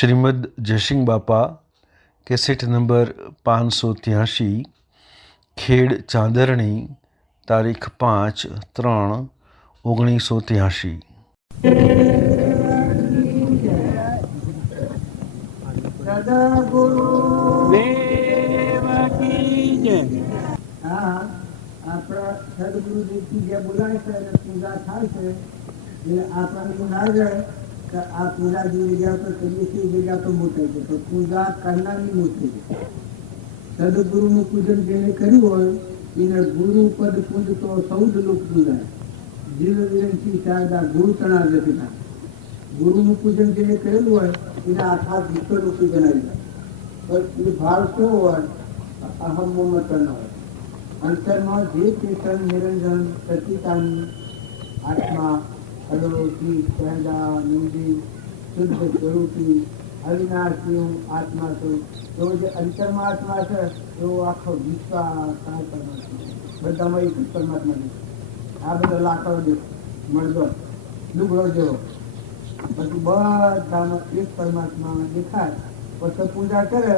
શ્રીમદ જયસિંહ બાપા cassette number 583 ખેડ ચાંદરણી તારીખ 5/3/1983। સદગુરુ દેવ કી જય। હા, આપણા સદગુરુદેવથી જે બોલાય છે અને પૂજા થાય છે એટલે આપણને ના જાય કે આ પૂજા જે જગ્યા પર કરીએ છીએ એ જગ્યા પર મોટાઈ છે, તો પૂજા કરનારની મોટી છે। સદગુરુનું પૂજન જેને કર્યું હોય એને ગુરુ પદ પૂજતો સૌદ લોક પૂજાય, જીવ વિરંતી શારદા ગુરુ તણા જગતા। ગુરુનું પૂજન જેને કરેલું હોય એને આખા વિશ્વનું પૂજન આવી જાય। પણ એ ભાવ કેવો હોય? અહમ મમત ન હોય। અંતરમાં જે ચેતન નિરંજન સચિતાનંદ આત્મા અલોકી સહજા નિંદી શુદ્ધ સ્વરૂપી અવિનાશી આત્મા છું, તો જે અંતરમાં આત્મા છે એવો આખો વિશ્વ બધામાં એક જ પરમાત્મા છે। આ બધો લાકડો મળદો લુગડો જેવો બધું બધામાં એક પરમાત્મા દેખાય, પછી પૂજા કરે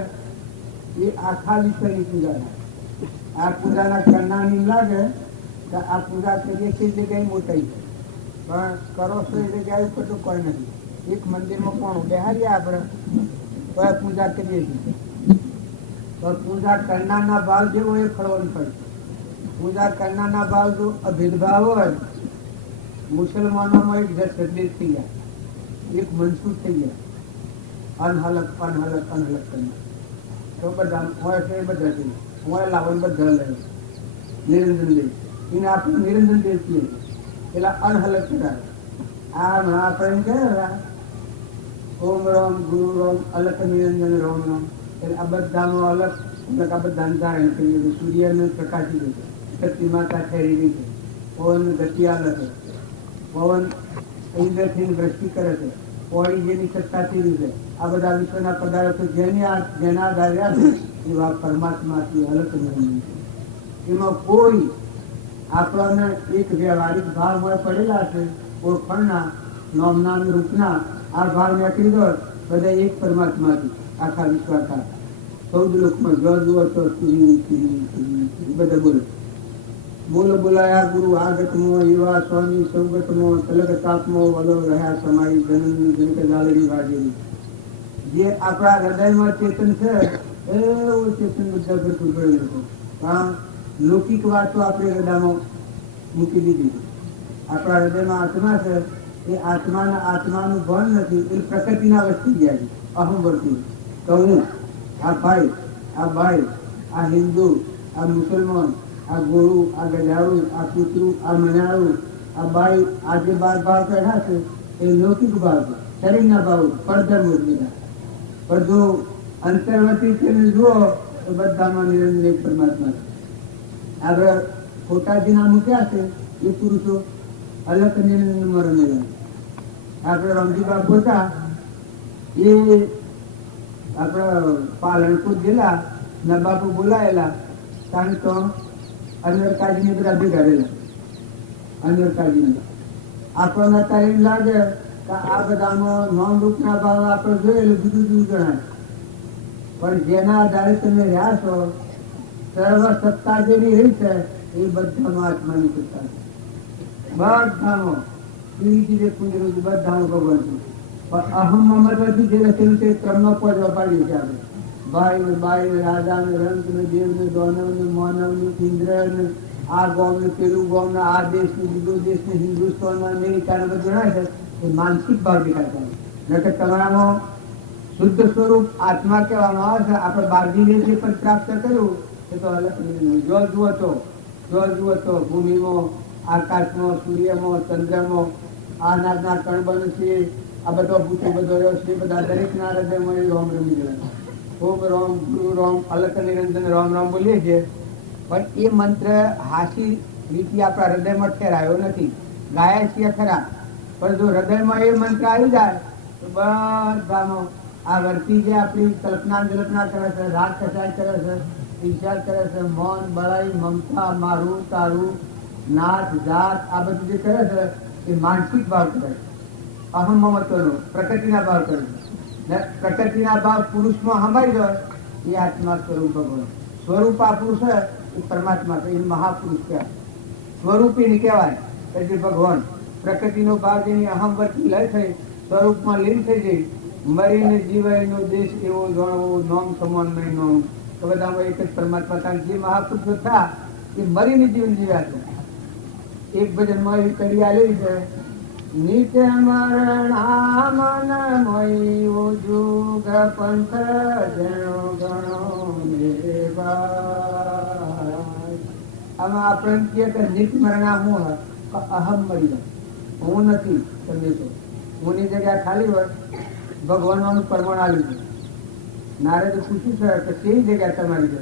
એ આખા વિશ્વની પૂજા થાય। આ પૂજાના કરનારની લાગે કે આ પૂજા કરીએ તે જગ્યાએ મોટાઈ છે, પણ કરો છો એ જગ્યાએ કશું કોઈ નથી। એક મંદિરમાં કોણ બેહારીએ આપણે તો પૂજા કરીએ છીએ, પણ પૂજા કરનારના ભાવ જેવો એ ખળવાનું પડે। પૂજા કરનારના ભાવ જો અભેદભાવ હોય, મુસલમાનોમાં એક જસદેશ થઈ ગયા, એક મનસૂખ થઈ ગયા, અનહલક અનહલક અનહલક કરનાર તો બધા હોય છે એ બધા છે, હોય લાવણ બધા લે નિરંજન દેવ એને આપણે નિરંજન દેવ છીએ એટલે અનહલક કરાવે। આ આપણે કહે ઓમ રામ ગુરુ રામ અલક નિરંજન રામ રામ એટલે આ બધામાં અલગ અલગ આ બધાને ધારણ કરીએ। સૂર્યને પ્રકાશી દે છે, શક્તિ માતા ઠેરી ગઈ છે, પવન ગતિ આલે છે, પવન ઇન્દ્રથી વૃષ્ટિ કરે છે, પોળી જેની સત્તાથી છે, આ બધા વિશ્વના પદાર્થો જેના આધાર્યા છે એવા પરમાત્માથી અલગ નિરંજન છે। એમાં કોઈ આપણને એક વ્યવહારિક ભાવમાં પડેલા છે ઓળખણના નામના રૂપના આ ભાવ નીકળી ગયો બધા એક પરમાત્માથી આખા વિશ્વાકાર સૌદ લોકમાં જો જુઓ તો બધા બોલે બોલો બોલાયા ગુરુ આગતમો એવા સ્વામી સૌગતમો તલગ તાપમો વલો રહ્યા સમાઈ જનની જનક જાળવી વાગેલી। જે આપણા હૃદયમાં ચેતન છે એવું ચેતન બધા પર પડેલું છે, પણ લૌકિક વાતો આપણે હૃદયમાં મૂકી દીધી। આપણા હૃદયમાં આત્મા છે એ આત્માનું ભાન નથી, એ પ્રકૃતિના વસ્તી ગયા છે અહમ વર્તી। તો હું આ ભાઈ આ ભાઈ આ હિન્દુ આ મુસલમાન આ ગોળું આ ગજાળું આ કૂતરું આ મનાળું આ બાઈ આ જે 12 ભાવ બેઠા છે એ લૌકિક ભાવ છે, શરીરના ભાવ પરધર્મ બધા। પણ જો અંતર્વર્તી છે જુઓ તો બધામાં નિરંજન એક પરમાત્મા છે। આગળ ખોટાજીના મૂક્યા છે એ પુરુષો અલગ નિરંજનમાં રમેલા। આપણે રમજીબા પોતા એ આપણા પાલનપુર જિલ્લા નબાપુ બોલાયેલા કારણ તો અનવરકાજીને બધા ભેગા રહેલા। અનવરકાજીને આપણને અત્યારે એમ લાગે કે આ બધામાં નોન રૂપના ભાવ આપણે જોયેલું જુદું જુદું ગણાય, પણ જેના આધારે તમે રહ્યા છો સર્વ સત્તા જેની રહી છે એ બધામાં આત્માની સત્તા છે। બધામાં પીડીજી કુંજરું બધામાં ભગવાન છે, પણ અહમ મમત્વથી જે રચેલું છે ક્રમમાં પહોંચવા પાડીએ છીએ આપણે। ભાઈ ને બાઈ ને રાજા ને રંગ ને દેવ ને દોનવ ને માનવ ને ઇન્દ્ર ને આ ગોમ ને પેલું ગોમ ને આ દેશ ને બીજો દેશ ને હિન્દુસ્તાન ને અમેરિકા ને બધું જણાય છે એ માનસિક ભાવ દેખાય છે। નકર તમારામાં શુદ્ધ સ્વરૂપ આત્મા કહેવામાં આવે છે। આપણે બારજીને જે પણ પ્રાપ્ત કર્યું એ તો અલગ જો જુઓ તો ભૂમિમાં આકાશમાં સૂર્યમાં ચંદ્રમાં આ નાદના કણ બને છે, આ બધો ભૂતો બધો રહ્યો છે, બધા દરેકના હૃદયમાં એ રોમ રમી ગયા। ઓમ રામ ગુરુ રામ અલક નિરંજન રામ રામ બોલીએ છીએ, પણ એ મંત્ર હાસી રીતે આપણા હૃદયમાં ઠેરાયો નથી। ગાયા છીએ ખરા, પણ જો હૃદયમાં એ મંત્ર આવી જાય તો બધામાં આ વર્તી જે આપણી કલ્પના વિલ્પના કરે છે, રાગ કચાય કરે છે, ઈર્ષા કરે છે, મૌન બળાઈ મમતા મારું તારું નાથ જાત આ બધું જે કરે છે એ માનસિક ભાવ કરે છે, અહમ મમત્વનો પ્રકૃતિના ભાવ કરે છે। ને પ્રકૃતિના ભાવ પુરુષમાં સંભાળી જાય એ આત્મા સ્વરૂપ ભગવાન. સ્વરૂપ આ પુરુષ હોય એ પરમાત્મા એ મહાપુરુષ કહેવાય. સ્વરૂપી ની કહેવાય એટલે ભગવાન. પ્રકૃતિનો ભાવ જેની અહમ વર્તી લય થઈ સ્વરૂપમાં લીન થઈ જઈ મરીને જીવાયનો દેશ એવો જાણવો નોમ સમાન નહીં નોમ તો બધામાં એક જ પરમાત્મા. કારણ જે મહાપુરુષો થયા એ મરીને જીવન જીવ્યા છે. એક ભજનમાં એવી કડી આવેલી છે, નિત્ય મરણા મન મોયો જુગ પંથ જણો ગણો નિર્વાય. આમાં આપણે કહે કે નિત્ય મરણા હું અહમ મરી જાય, હું નથી તમે તો. હુંની જગ્યા ખાલી હોય ભગવાનનું પ્રમાણ આવ્યું છે. નારદે પૂછ્યું છે કે કેવી જગ્યા તમારી છે?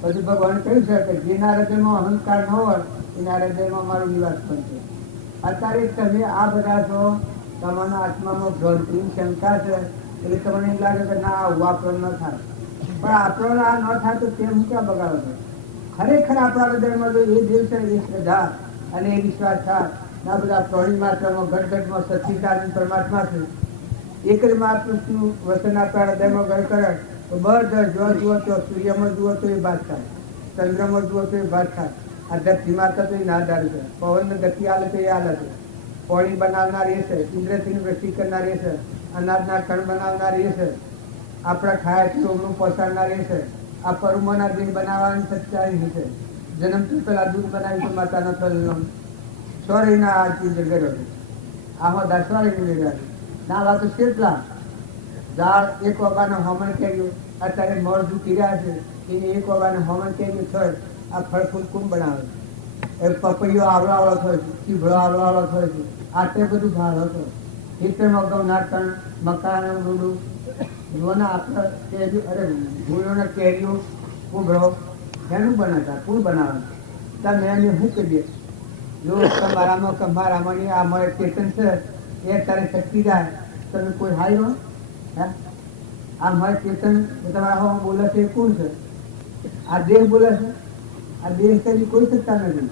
પછી ભગવાન કહ્યું છે કે જેના હૃદયમાં અહંકાર ન હોય એના હૃદયમાં મારું નિવાસ પણ છે. અત્યારે તમે આ બધા છો, તમારા આત્મામાં ભ્રાંતિ શંકા છે એટલે તમને એમ લાગે કે ના આવું આપણને ન થાય. પણ આપણને આ ન થાય તો તેમ ક્યાં બગાડો છો? ખરેખર આપણા હૃદયમાં જો એ દેવ છે એ શ્રદ્ધા અને એ વિશ્વાસ થાય. આ બધા પ્રાણી માત્રામાં ઘટઘટમાં સચ્ચિદાનંદ પરમાત્મા છે. એક જ મહાપુરુષનું વચન આપણા હૃદયમાં ગળ કરે તો બધા જો જુઓ તો સૂર્યમાં જુઓ તો એ વાત થાય, ચંદ્રમાં જુઓ તો એ વાત થાય. આ ધરતી માતા તો એ ના ધારી છે. પવન ગતિ આલે તો એ આલે છે. પાણી બનાવનાર એ છે, ઇન્દ્રસિંહ વૃષ્ટિ કરનાર એ છે, અનાજના કણ બનાવનાર એ છે, આપણા ખાયા રોગનું પહોંચાડનાર એ છે. આ પરુમોના દિન બનાવવાની સચ્ચાઈ છે. જન્મથી પેલા દૂધ બનાવી તો માતાના ફલનું સોરીના આ ચીજ કર્યો છે. આમાં દસવાળી મેળવ્યા છે. ના વાત કેટલા ઝાડ એક વગાનો હોમણ કર્યું અત્યારે મળજું કર્યા છે એને એક વગાનો હોમણ કર્યું થાય. આ ફળ ફૂલ કોણ બનાવે છે? એ પપૈયો આવડો આવડો થાય છે, ચીભળો આવડો આવડો થાય છે. આટલે બધું ભાવ હતો ખેતરમાં ઘઉંના કણ મકાના ડૂડું જુઓના આપણે કેરીઓ અરે ભૂલોના કેરીઓ કુંભળો એનું બનાવતા કોણ બનાવે? તમે એને શું કરીએ? જો તમારામાં કમારામાં આ મળે ચેતન છે એ તારે શક્તિ જાય તમે કોઈ હાઈ હો? આ મારે ચેતન તમારા બોલે છે એ કોણ છે? આ દેહ બોલે છે. આ દેહ કરી કોઈ સત્તા નથી.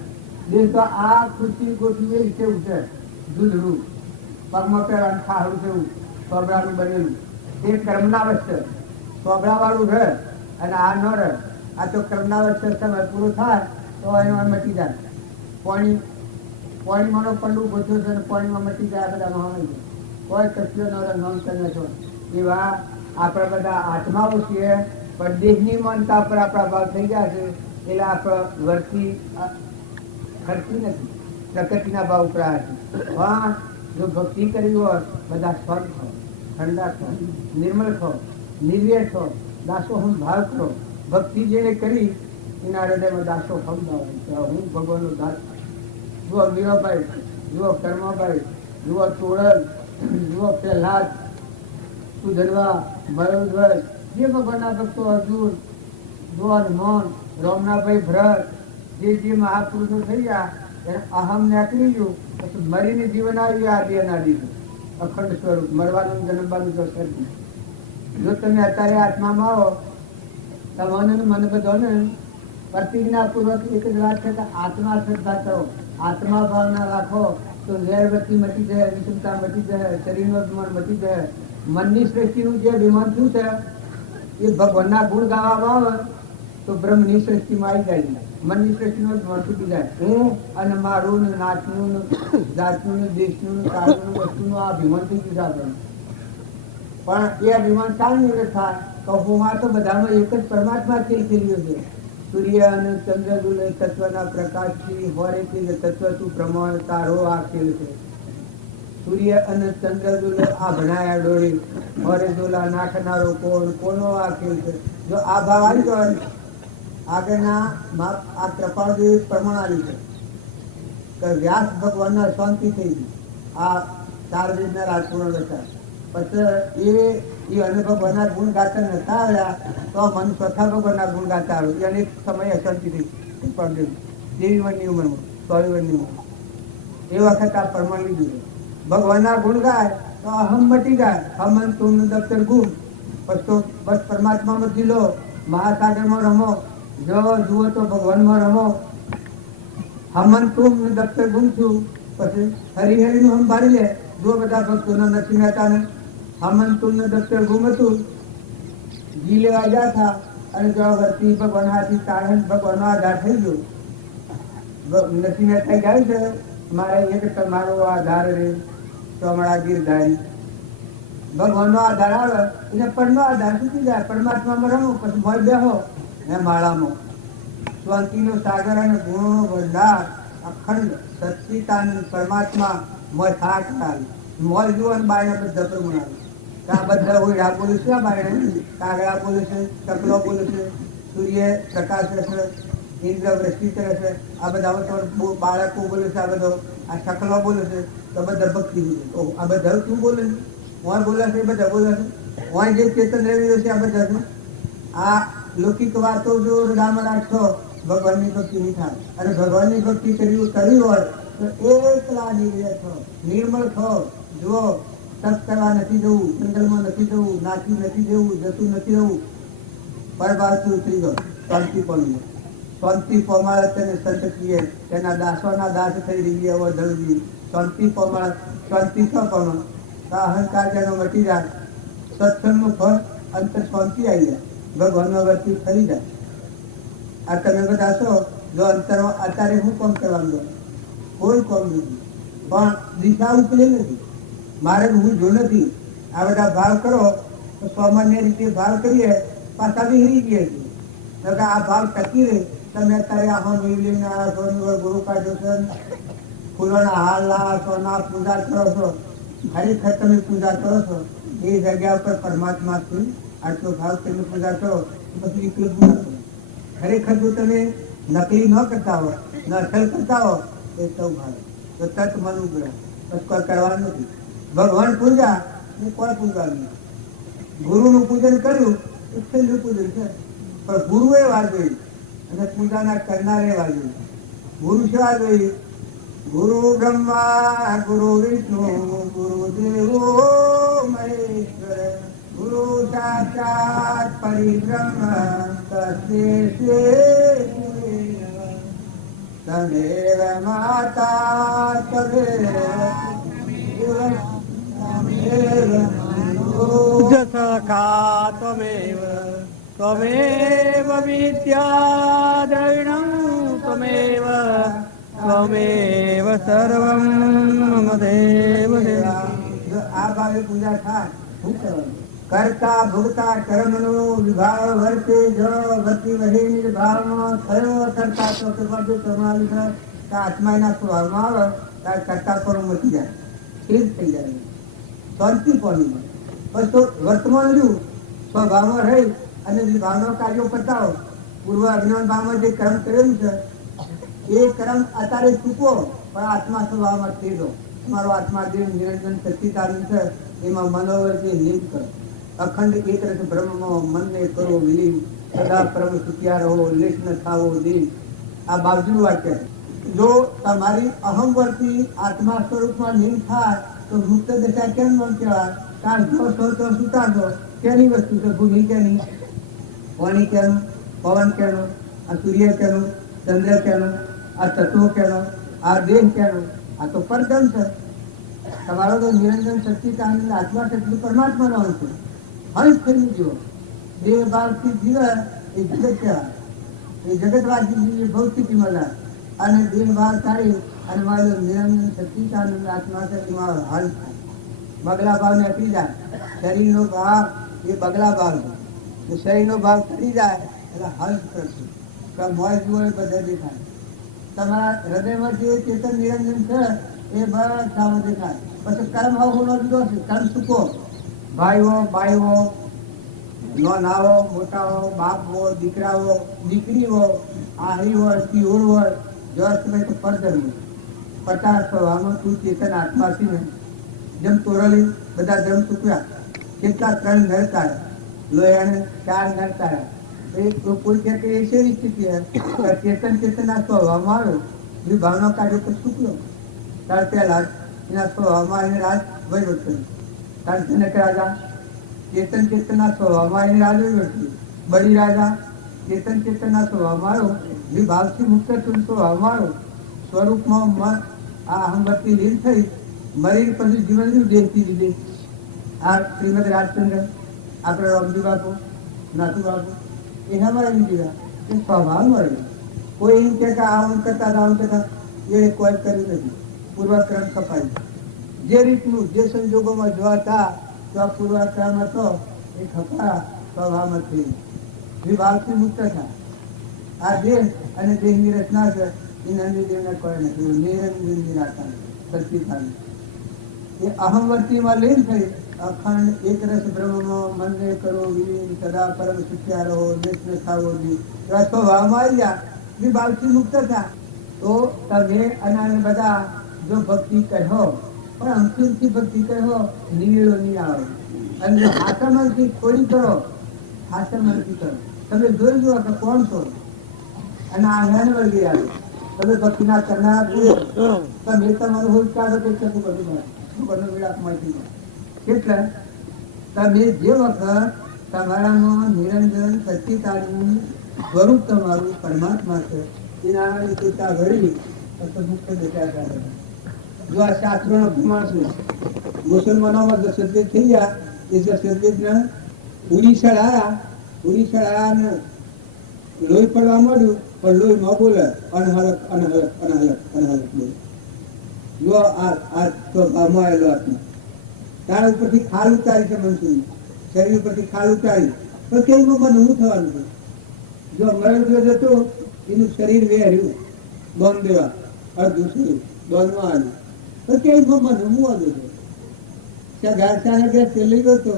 દેહ તો આ ખુરશી ગોઠવી એ રીતે ઉઠે દૂધડું પગમાં પહેરવાનું ખાડું છે એવું સોબરાનું બનેલું એ કર્મનાવસ્થ સોબરાવાળું રહે અને આ ન રહે. આ તો કર્મનાવસ્થ સમય પૂરો થાય તો એનો મટી જાય. પાણીમાંનો પંડું ગોઠવ્યું છે અને પાણીમાં મટી જાય. બધા મહાન કોઈ કચ્યો ન રહે નોંધ કરીને છો. એવા આપણે બધા આત્માઓ છીએ પણ દેહની માનતા પર આપણા ભાવ થઈ ગયા છે એટલે આપણે વર્તી ખર્ચી નથી. પ્રકૃતિના ભાવ ઉપર આવ્યા છે. પણ જો ભક્તિ કરી હોય બધા સ્વર્ગ થો, ઠંડા થો, નિર્મળ થો, નિર્વેર થો, દાસો હું ભાવ કરો. ભક્તિ જેને કરી એના હૃદયમાં દાસો સમજાવે હું ભગવાનનો દાસ. જુઓ વીરાભાઈ, જુઓ કર્માભાઈ, જુઓ તોડલ, જુઓ પ્રહલાદ, સુધનવા, ભરતભાઈ, જે ભગવાનના ભક્તો અર્જુન, જુઓ હનુમાન, રોમનાભાઈ ભરત, જે મહાપુરુષો થઈ ગયા એને અહમ નીકળી ગયું પછી મરીને જીવન આવ્યું. આદિ અનાદિ અખંડ સ્વરૂપ મરવાનું જન્મવાનું જો સરખું. જો તમે અત્યારે આત્મામાં આવો તમને મને બધાને પ્રતિજ્ઞાપૂર્વક એક જ વાત છે કે આત્મા શ્રદ્ધા કરો, આત્મા ભાવના રાખો તો વેરવતી મટી જાય, વિષમતા મટી જાય, શરીરનું અભિમાન મટી જાય. મનની સૃષ્ટિનું જે અભિમાન થયું છે એ ભગવાનના ગુણ ગાવામાં આવે તો બ્રહ્મની સૃષ્ટિમાં આવી જાય. મનની સૃષ્ટિનું અભિમાન તૂટી જાય. હું અને મારું ને નાચનું ને જાતનું ને દેશનું ને કાળનું વસ્તુનું આ અભિમાન તૂટી જાય. પણ એ અભિમાન ચાલ નિવૃત્ત થાય તો હું આ તો બધામાં એક જ પરમાત્મા ખેલ્યો છે. સૂર્ય અને ચંદ્ર તત્વના પ્રકાશથી હોરે તત્વ તું પ્રમાણ તારો આ ખેલ છે. સૂર્ય અને ચંદ્ર આ ભણાયા ડોળી હોરે દોલા નાખનારો કોણ કોનો આ ખેલ છે. જો આ ભાવ આવી જાય આગળના આ કૃપાળદેવ પ્રમાણ આવ્યું છે કે વ્યાસ ભગવાનના શાંતિ થઈ ગઈ. આ ચાર વેદના રાજપૂર્ણ હતા પછી એ અનુભવ ભગવાનના ગુણ ગાતા નતા આવ્યા તો મન પ્રથા ભગવાનના ગુણ ગાતા આવ્યું. અનેક સમયે અશાંતિ થઈ કૃપાળદેવ 23 વર્ષની ઉંમરમાં 24 વર્ષની ઉંમર એ વખત આ પ્રમાણ લીધું. ભગવાનના ગુણ ગાય તો અહમ મટી જાય. હમન તું દફતર ગુણ પછી તો બસ પરમાત્મામાં જીલો, મહાસાગરમાં રમો, જો જુઓ તો ભગવાનમાં રમો. હમન તું દફતર ગુમ છું પછી હરિહરિનું હમ ભારી લે. જો બધા ભક્તોના નથી મહેતાને હામંતુલનું દફતર ગુમ હતું. ઘી લેવા ગયા હતા અને જો વરતી ભગવાન હાથી તારણ ભગવાનનો આધાર થઈ ગયો. નથી મહેતા જાય છે મારે એક તમારો આધાર રે ચોમડા ગીરધારી. ભગવાનનો આધાર આવે એને પડનો આધાર તૂટી જાય. પરમાત્મામાં રમો પછી મોય બેહો ને માળામાં. શાંતિનો સાગર અને ગુણોનો ભંડાર અખંડ સચ્ચિદાનંદ પરમાત્મા મોય થાક આવે. મોય જુઓ અને બાયને બધા પ્રમાણ આવે. આ બધા હોય આ બોલે છે, આ બાયને કાગડા બોલે છે, ચકલો બોલે છે, સૂર્ય પ્રકાશ છે, ઇન્દ્ર વૃષ્ટિ કરે છે, આ બધા બાળકો બોલે છે, આ બધો આ ચકલો બોલે છે, તો બધા ભક્તિ બોલે. આ બધા શું બોલે છે? ઓય બોલે છે, બધા બોલે છે. ઓય જે ચેતન રહેલું છે આ બધા છે. આ લૌકિક વાતો જો રામ રાખશો ભગવાનની ભક્તિ નહીં થાય. અને ભગવાનની ભક્તિ કરવી હોય તો એકલા નિર્ભય થો, નિર્મળ થો. જુઓ, તપ કરવા નથી જવું, જંગલમાં નથી જવું, નાચી નથી જવું, જતું નથી રહેવું. પરભાવથી ઉતરી જાઓ, શાંતિ પામી. શાંતિ પમાડે તેને સંત કીએ, તેના દાસોના દાસ થઈ રહી એવો ધરવી. શાંતિ પમાડે, શાંતિ તો પમાડે, અહંકાર જેનો મટી જાય. સત્સંગનું ફળ અંતર શાંતિ આવી જાય, ભગવાનનો વર્તી થઈ જાય. આ તમે બધા છો જો અંતરમાં અત્યારે હું કોમ કરવાનું, કોઈ કોમ નથી, પણ દિશા ઉપલી નથી. મારે હું જો નથી. આ બધા ભાવ કરો તો સામાન્ય રીતે ભાવ કરીએ પાછા વિહરી જઈએ છીએ. આ ભાવ ટકી રહે. તમે અત્યારે આહો મેળવીને આવ્યા છો, ગુરુ કાઢો છો, ફૂલોના હાર લાવો છો, ના પૂજા કરો છો, ખરેખર તમે પૂજા કરો છો એ જગ્યા ઉપર પરમાત્માથી આટલો ભાવ તમે પૂજા કરો પછી એકલું પૂજા કરો. ખરેખર જો તમે નકલી ન કરતા હો, ન અસલ કરતા હો એ સૌ ભાવે તો તટ મન ઉગ્રહ બસ કોઈ કરવાનું નથી. ભગવાન પૂજા એ કોઈ પૂજવાનું નથી. ગુરુનું પૂજન કર્યું એ છેલ્લું પૂજન છે, પણ ગુરુ એવા જોઈએ અને પૂજાના કરનાર એવા જોઈએ. ગુરુ સેવા જોઈએ. ગુરુ બ્રહ્મા ગુરુ વિષ્ણુ ગુરુ દેવો મહેશ્વર ગુરુ સાક્ષાત પરિબ્રહ્મ તસ્મૈ તદેવ માતા તદેવ સખા ત્વમેવ ત્વમેવ વિદ્યા દ્રવિણં ત્વમેવ ત્વમેવ સર્વં મમ દેવ દેવા. જો આ ભાવે પૂજા થાય શું કરવાનું? કરતા ભોગતા કર્મનો વિભાગ વર્તે જો ગતિ વહે નિર્ભાવમાં થયો કરતા તો કૃપા જો તમારી આત્માના સ્વભાવમાં આવે ત્યારે કરતા પણ મટી જાય, સ્થિર થઈ જાય, શાંતિ પામી જાય. બસ તો વર્તમાન રહ્યું સ્વભાવમાં રહી અને વિભાવનો કાર્યો પતાવો. પૂર્વ અજ્ઞાન ભાવમાં જે કર્મ કરેલું છે એ કર્મ અત્યારે ચૂકવો, પણ આત્મા સ્વભાવમાં થઈ દો. તમારો આત્મા જે નિરંજન સચ્ચિદાનંદ છે એમાં મનોવર્તી લીન કરો. અખંડ એક રસ બ્રહ્મમાં મનને કરો વિલીન. સદા પરમ સુખિયા રહો, લેશ ન થાવો દીન. આ બાવજુનું વાક્ય. જો તમારી અહમવર્તી આત્મા સ્વરૂપમાં લીન થાય તો મુક્ત દશા કેમ ન કહેવાય? કારણ જો છો તો સુતારશો. કેની વસ્તુ છે? ભૂમિ કેની, પાણી કેનું, પવન કેનો, આ સૂર્ય કેનો, ચંદ્ર કેનો, આ તત્વો કેનો, આ દેહ કેનો? આ તો પરધમ છે. તમારો તો નિરંજન સચ્ચિદાનંદ આત્મા શક્તિ પરમાત્માનો અંશ છે. હંસ થઈ ગયો દેહ ભાવથી જીવે એ જગત કહેવાય. એ જગતવાસી બહુ સ્થિતિમાં જાય અને દેહ ભાવ થાય અને મારો નિરંજન સચ્ચિદાનંદ આત્મા છે એમાં હંસ થાય. બગલા ભાવ ને અટકી જાય. શરીરનો ભાવ એ બગલા ભાવ છે. શરીરનો ભાવ ચડી જાય એટલે હંસ કરશે. મોય જુઓ બધા દેખાય. તમારા હૃદયમાં જે ચેતન નિરંજન છે એ બધા દેખાય. પછી કર્મ હોવાનો જુદો છે. કર્મ ચૂકો. ભાઈઓ બાઈઓ, નાનાઓ મોટાઓ, બાપ હો, દીકરાઓ, દીકરીઓ, આહરી હોય, પિયોર હોય, જળ સમય તો પરધર્મ. 50 સ્વભાવમાં તું ચેતન આત્મા છે ને જેમ તોરલી બધા ધર્મ ચૂક્યા. કેટલા 3 નર તાર્યા, લોયાને 4 નર તાર્યા. કોઈ કે એ શેની સ્થિતિ ચેતન ચેતનના સ્વભાવમાં આવ્યો વિભાવનો કાર્ય પર ચૂક્યો. ત્યાર પહેલા એના સ્વભાવમાં એને રાજ વહીવટ કર્યું. કારણ જનક રાજા ચેતન ચેતનના સ્વભાવમાં એને રાજ વહીવટ કર્યું. બળી રાજા ચેતન ચેતનના સ્વભાવમાં આવ્યો, વિભાવથી મુક્ત સ્વભાવમાં આવ્યો. સ્વરૂપમાં મન આ અહંવર્તી લીન થઈ મરી પછી જીવન રહ્યું દેહથી લીધે. આ શ્રીમદ રાજચંદ્ર, આપણે રમજી બાપુ, નાથુ બાપુ, એનામાં એમ કીધા એ સ્વભાવમાં રહ્યું. કોઈ એમ કે આમ કરતા આમ કરતા એ કોઈ કર્યું નથી. પૂર્વક્રમ કપાયું. જે રીતનું જે સંજોગોમાં જોવાતા તો આ પૂર્વક્રમ હતો એ ખપા સ્વભાવમાં થઈ વિભાગથી મુક્ત થાય. આ દેહ અને દેહની રચના છે એ નંદીદેવને કોઈ નથી. નિરંજન નિરાકાર સચ્ચિદાનંદ એ અહમવર્તીમાં લીન થઈ અખંડ એક રસ બ્રહ્મમાં મનને કરો વિલીન સદા પરમ સુખ્યા રહો દેશને ખાવો જી સ્વભાવમાં આવી ગયા વિભાગથી મુક્ત થયા. તો તમે અને બધા જો ભક્તિ કહો પણ અંકુરથી ભક્તિ કહો નિવેડો નહીં આવે. અને હાથામાંથી થોડી કરો, હાથામાંથી કરો. તમે જોઈ જુઓ કે કોણ છો અને આ જ્ઞાન વર્ગી આવે. તમે ભક્તિના કરનાર તમે તમારું હોય કાઢો તો બધું બધું વિરાટ માહિતી એટલે તમે જે વખત તમારામાં નિરંજન સચ્ચિદાનંદ સ્વરૂપ તમારું પરમાત્મા છે એના ચિંતા ઘડી તો મુક્ત બેઠા કરે. જો આ શાસ્ત્રોનો પ્રમાણ છે મુસલમાનોમાં જો સદગત થઈ ગયા એટલે સદગતને પૂરી સળાયા ને લોહી પડવા માંડ્યું પણ લોહી ન બોલે અનહલક અનહલક અનહલક અનહલક બોલે. જો આ તો ભાવમાં આવેલો આત્મા તારા ઉપરથી ખાલ ઉતારી છે મનસુની શરીર ઉપરથી ખાલ ઉતારી પણ કેવું મન હું થવાનું છે. જો મરેલો જતો એનું શરીર વેર્યું દોન દેવા અડધું શરીર દોનમાં આવ્યું તો કેવું મન હું આવ્યું છે. ત્યાં ગારસાને જે ચલી ગયો હતો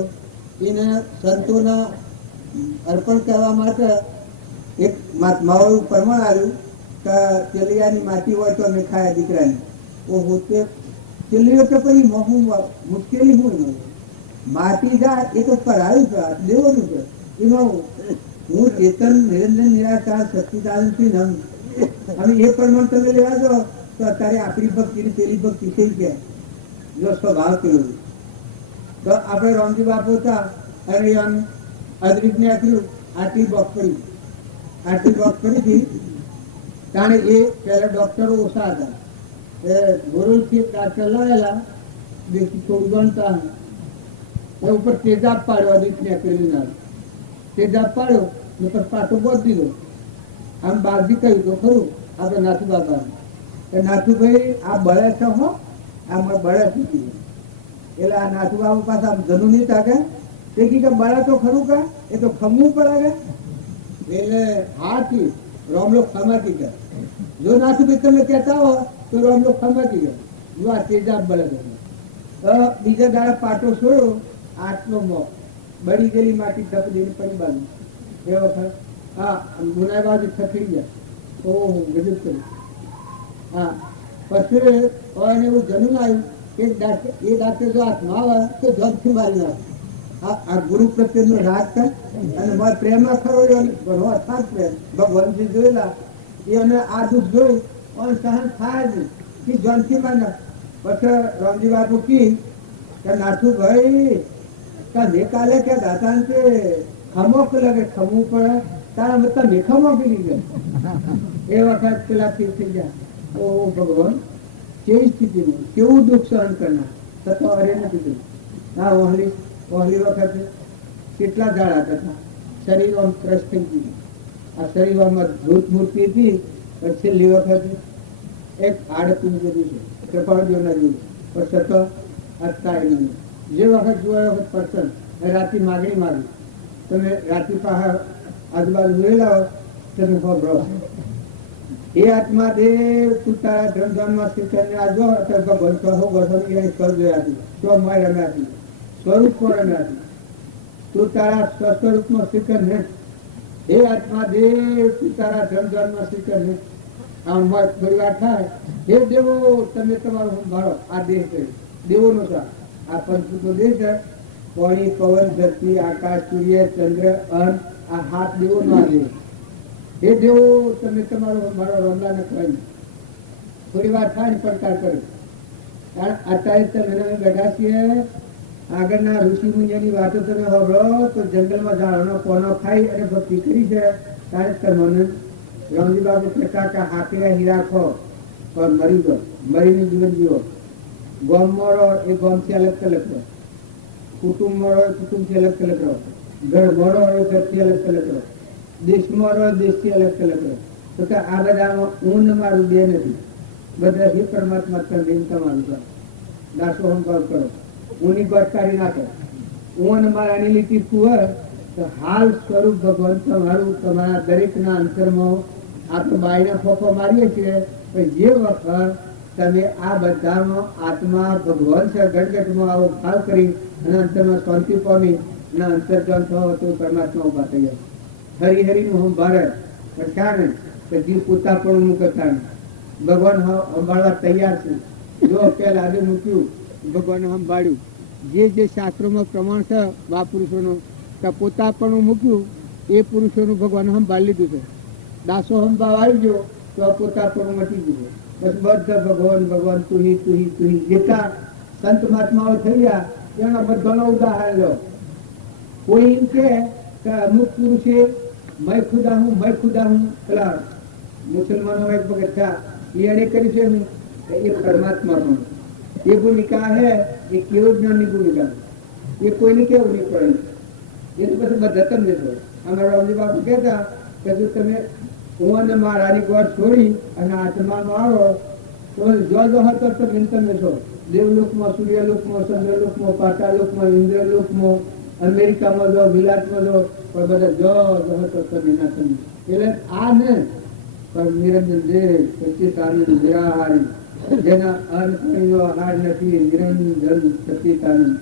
એને સંતોના અર્પણ કરવા માટે એક માળું પ્રમાણ આવ્યું કે ચલિયાની માટી હોય તો અમે ખાયા દીકરાની. ઓહો તે ચલીઓ તો પછી મુશ્કેલી શું માટી જાય એ તો કરાયું છે દેવાનું છે. એમાં હું ચેતન નિરંજન નિરાકાર સચ્ચિદાનંદ થી હવે એ પ્રમાણ તમે લેવા દો તો અત્યારે આપણી ભક્તિ ને પેલી ભક્તિ થઈ ગયા. જો સ્વભાવ કેવો તો આપણે રામજી બાપુ હતા અને આમ અદ્રિક ને આપ્યું આટલી બોક્સ કરી હતી તાણે એ પહેલા ડોક્ટરો ઓછા હતા ગોરલથી ડાક્ટર લાયેલા બેથી થોડું ગણતા એ ઉપર તેજાબ પાડ્યો અદિતને આપેલી ના તેજાબ પાડ્યો ને પછી પાછો બોધ દીધો. આમ બાજી કહ્યું તો ખરું આપણે નાથુ બાબા એ નાથુભાઈ આ બળે છે હો આ બળે છે એટલે આ નાથુ બાબુ પાસે આમ જનું નહીં તાકે તે કી કે બળે તો ખરું કા એ તો ખમવું પડે કે એટલે હાથી રોમલો ખમાતી કે જો નાથુભાઈ તમે કહેતા હો તો રોમલો ખમાતી ગયો. જો આ તેજાબ બળે બીજા દાડા પાટો છોડ્યો આટલો મોક બળી ગયેલી માટી ધપ દઈને પડી બાજુ એ વખત હા ગુનાય બાજુ થકી ગયા. ઓહો ગજબ કર્યું. હા પછી એવું જમીન આવ્યું એ ડાક્ટર જો હાથમાં આવે તો જગથી મારી નાખે. આ ગુરુ પ્રત્યેનો રાગ થાય અને મારા પ્રેમમાં ખરો ઘણો અથાગ પ્રેમ ભગવાનજી જોયેલા એ અમે આ દુઃખ જોઈ અને સહન થાય જ નહીં જનથી માને. પછી રામજી બાપુ કી કે નાથુ ભાઈ તમે કાલે કે દાદા ને ખમો લાગે ખમવું પડે તારા મતલબ મેં ખમો પીલી ગયો. એ વખત પેલા ઠીક થઈ ગયા. ઓ ભગવાન કેવી સ્થિતિમાં કેવું દુઃખ સહન કરનાર થતો અરે નથી થયું. હા વહલી વખતે કેટલા ઝાડા હતા શરીર આમ ક્રશ થઈ ગયું. આ શરીરમાં ધૂત મૂર્તિ હતી પણ છેલ્લી વખતે એક આડતું બધું છે કપાળીઓ ના જેવું પણ છતો અટકાય નહીં. જે વખત જોવા વખત પર્સન રાતે માગણી માગી તમે રાતે પાસે આજુબાજુ જોયેલા હો તમે ખબર એ આત્મા દેવ તું તારા ધર્મધામમાં શિક્ષણ આજો અત્યારે ભગવાન કહો ગોઠવણી કર જોયા હતી તો માય રમ્યા હતી સ્વરૂપ પણ રમ્યા હતી તું તારા સ્વસ્વરૂપમાં શિક્ષણ હે હે આત્મા દેવ તું તારા ધર્મધામમાં શિક્ષણ હે. આમ થોડી વાર થાય હે દેવો તમે તમારો સંભાળો. આ દેહ છે દેવોનો છે. આ પંચભૂતનો દેહ છે. પાણી પવન ધરતી આકાશ સૂર્ય ચંદ્ર અન્ન આ હાથ દેવોનો આ દેહ. હે દેવો તમે તમારો સંભાળો. રમલાને કહી થોડી વાર થાય પડકાર કરે. અત્યારે તમે બેઠા છીએ આગળના ઋષિ મુનિઓની વાતો તમે સાંભળો તો જંગલમાં ઝાડનો કોનો ખાઈ અને ભક્તિ કરી છે ત્યારે તમને રામજી બાબુ કહેતા કે હાથીરા હીરા ખો પણ મરી ગયો મરીને જીવન જીવો. ગોમ મળો એ ગોમથી અલગ અલગ કુટુંબમાં રહો કુટુંબથી અલગ અલગ રહો, ઘરમાં રહો ઘરથી અલગ અલગ રહો, દેશમાં રહો દેશથી અલગ અલગ રહો. તો કે આ બધામાં હું ને મારું બે નથી, બધા એ પરમાત્મા કરીને તમારું કરો, દાસોહમ ભાવ કરો, ઊની ગોટકારી નાખો. હું અને મારાની લીટી કુંવર તો હાલ સ્વરૂપ ભગવાન તમારું તમારા દરેકના અંતરમાં આપણે બાયના ફોફો મારીએ છીએ. પણ જે વખત તમે આ બધામાં આત્મા ભગવાન છે ગણગટમાં આવો ભાવ કરી અને અંતરમાં શાંતિ પામી અને અંતર્જન થયો તો પરમાત્મા ઉભા થઈ જાય. હરી હરીનું હું ભારત કારણ કે જીવ પોતા પણ મૂકતા ભગવાન સંભાળવા તૈયાર છે. જો પેલા આજે મૂક્યું ભગવાન સંભાળ્યું. જે શાસ્ત્રોમાં પ્રમાણ છે મહાપુરુષોનું કે પોતા પણ મૂક્યું એ પુરુષોનું ભગવાન સંભાળી લીધું છે. દાસો સંભાવ આવી ગયો તો પોતા પણ મટી ગયું. બસ બધા ભગવાન ભગવાન તુહી તુહી તુહી જેટલા સંત મહાત્માઓ થઈ ગયા એના બધાનો ઉદાહરણ લો. કોઈ એમ કે અમુક પુરુષે મેં ખુદા હું પેલા મુસલમાનો એક વખત था એને કરી છે એ પરમાત્મા પણ એ ભૂમિકા હે એ કેવું જ્ઞાનની ભૂમિકા એ કોઈને કેવું નહીં પડે. એ તો પછી બધા તમને છો. અમારા રામજી બાપુ કહેતા કે જો તમે હું અને મારાની ગોળ છોડી અને આત્મામાં આવો તો જો જો હતો તો તમે છો દેવલોકમાં, સૂર્યલોકમાં, ચંદ્રલોકમાં, પાતાલોકમાં, ઇન્દ્રલોકમાં, અમેરિકામાં જો, વિલાસમાં જો, પણ બધા જો જો હતો તમે ના તમે. એટલે આ ને પણ નિરંજન દેવ સચિતાનંદ નિરાહારી જેના અન્નનો આહાર નથી, નિરંજન સચિતાનંદ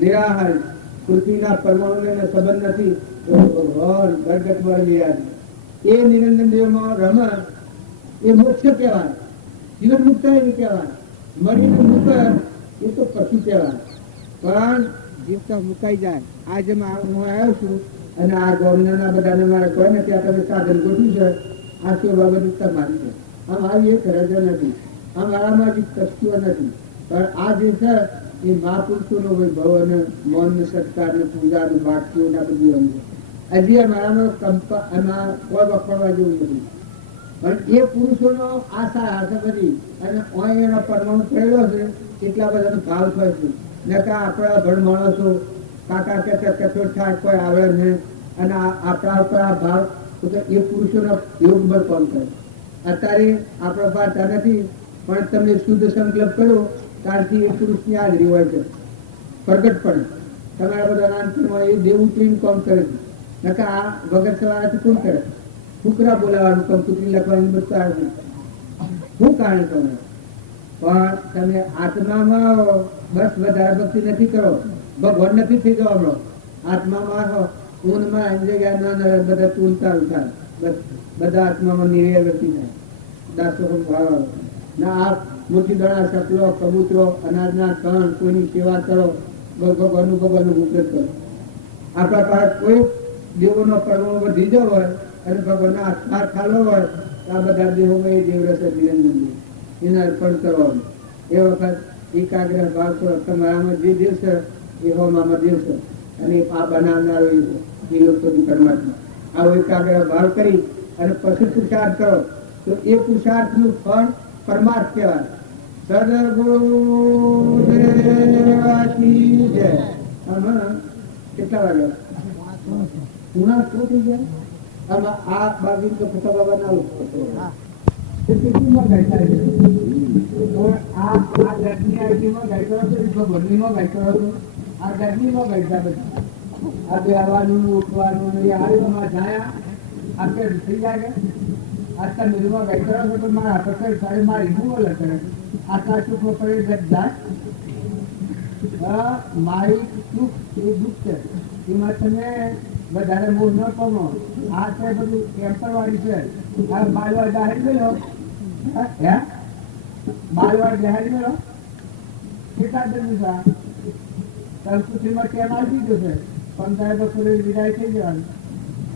નિરાહારી પૃથ્વીના પરમાણુને સંબંધ નથી તો ભગવાન ગડગટ વળી યાદ એ નિરંજન દેવમાં રમણ એ મોક્ષ કહેવાય, જીવન મુક્ત એવું કહેવાય. મળીને મુક્ત એ તો પછી કહેવાય. પણ જીવતા મુકાઈ જાય. આજે હું આવ્યો છું અને આ ગૌરના બધાને મારે કોઈ નથી, આ તમે સાધન ગોઠવ્યું છે, આ સેવા બધું તમારી છે. આ મારી એક રજા નથી, આ મારામાં હજી કશું નથી. પણ આ જે છે એ મહાપુરુષોનો વૈભવ અને મૌન સત્કાર ને પૂજા ને ભક્તિઓ ના બધું રમશે. હજી મારામાં એમાં કોઈ વખોડવા જેવું નથી. પણ એ પુરુષોનો આશા હશે બધી અને એનો પરમાણુ થયેલો છે એટલા બધાનો ભાવ થાય છે. નકા આપણા ભણ માણસો કાકા કચોટ થાય કોઈ આવે ને અને આપણા ઉપર આ ભાવ એ પુરુષોનો યોગ બળ કોણ કરે. અત્યારે આપણા પાડતા નથી પણ તમે શુદ્ધ સંકલ્પ કરો ત્યારથી એ પુરુષની હાજરી હોય છે પ્રગટપણે. તમારા બધા નાનપણમાં એ દેવ ઉતરીને કોમ કરે છે. નકા આ વગર સવારથી કોણ કરે? ફુકરા બોલાવાનું કંકુતરી લખવાનું બધું આવે છે. શું કારણ તમે? પણ તમે આત્મામાં આવો બસ વધારે ભક્તિ નથી કરો, ભગવાન નથી થઈ જવાનો. આત્મામાં આવો ઊનમાં જગ્યા બધા તુલતા ઉતાર બધા આત્મામાં નિર્વૃત્તિ થાય. દાસો ભાવ ના આ મોટી દણા સપલો કબૂતરો અનાજના કણ કોઈની સેવા કરો, ભગવાનનું મુકત કરો. આપણા પાસે કોઈ દેવોનો પરમાણુ વધી ગયો હોય અને ભગવાનના આત્મા ખાલો હોય તો આ બધા દેવોમાં એ દેવરસ નિરંજન એને અર્પણ કરવાનું. એ વખત એકાગ્ર ભાવ કરો. તમારામાં જે દેવ છે એ હોમામાં દેવ છે અને આ બનાવનારો એ લોકો પરમાત્મા. આવો એકાગ્ર ભાવ કરી અને પછી પુરુષાર્થ કરો તો એ પુરુષાર્થનું ફળ પરમાર્થ કહેવાય. સદગુરુદેવની જય. કેટલા વાગ્યા? પૂણા શું થઈ ગયા? આમાં આ બાજુ તો ફોટા બાબા ના કેટલીમાં ગાય થાય છે. આ ગરમી આઈટીમાં ગાય કરો છો, ભરણીમાં ગાય કરો છો, આ ગરમીમાં ગાય બધા આ બેહવાનું ઉઠવાનું હાલમાં જાયા આપણે થઈ જાય. આટલા મિલમાં ગાય કરો છો તો મારા પટેલ સાહેબ મારી હું અલગ કરે આટલા સુખો પડે જાય મારી સુખ એ દુઃખ છે એમાં તમે વધારે મોહ ન પામો. આ છે બધું ટેમ્પરવાળી છે. આ બાલવાડ જાહેર ગયો બાલવાડ જાહેર ગયો કેટલા દરમિયાન સંસ્કૃતિમાં કેમ આવી ગયો છે 15 બસો વિદાય થઈ જવાનું.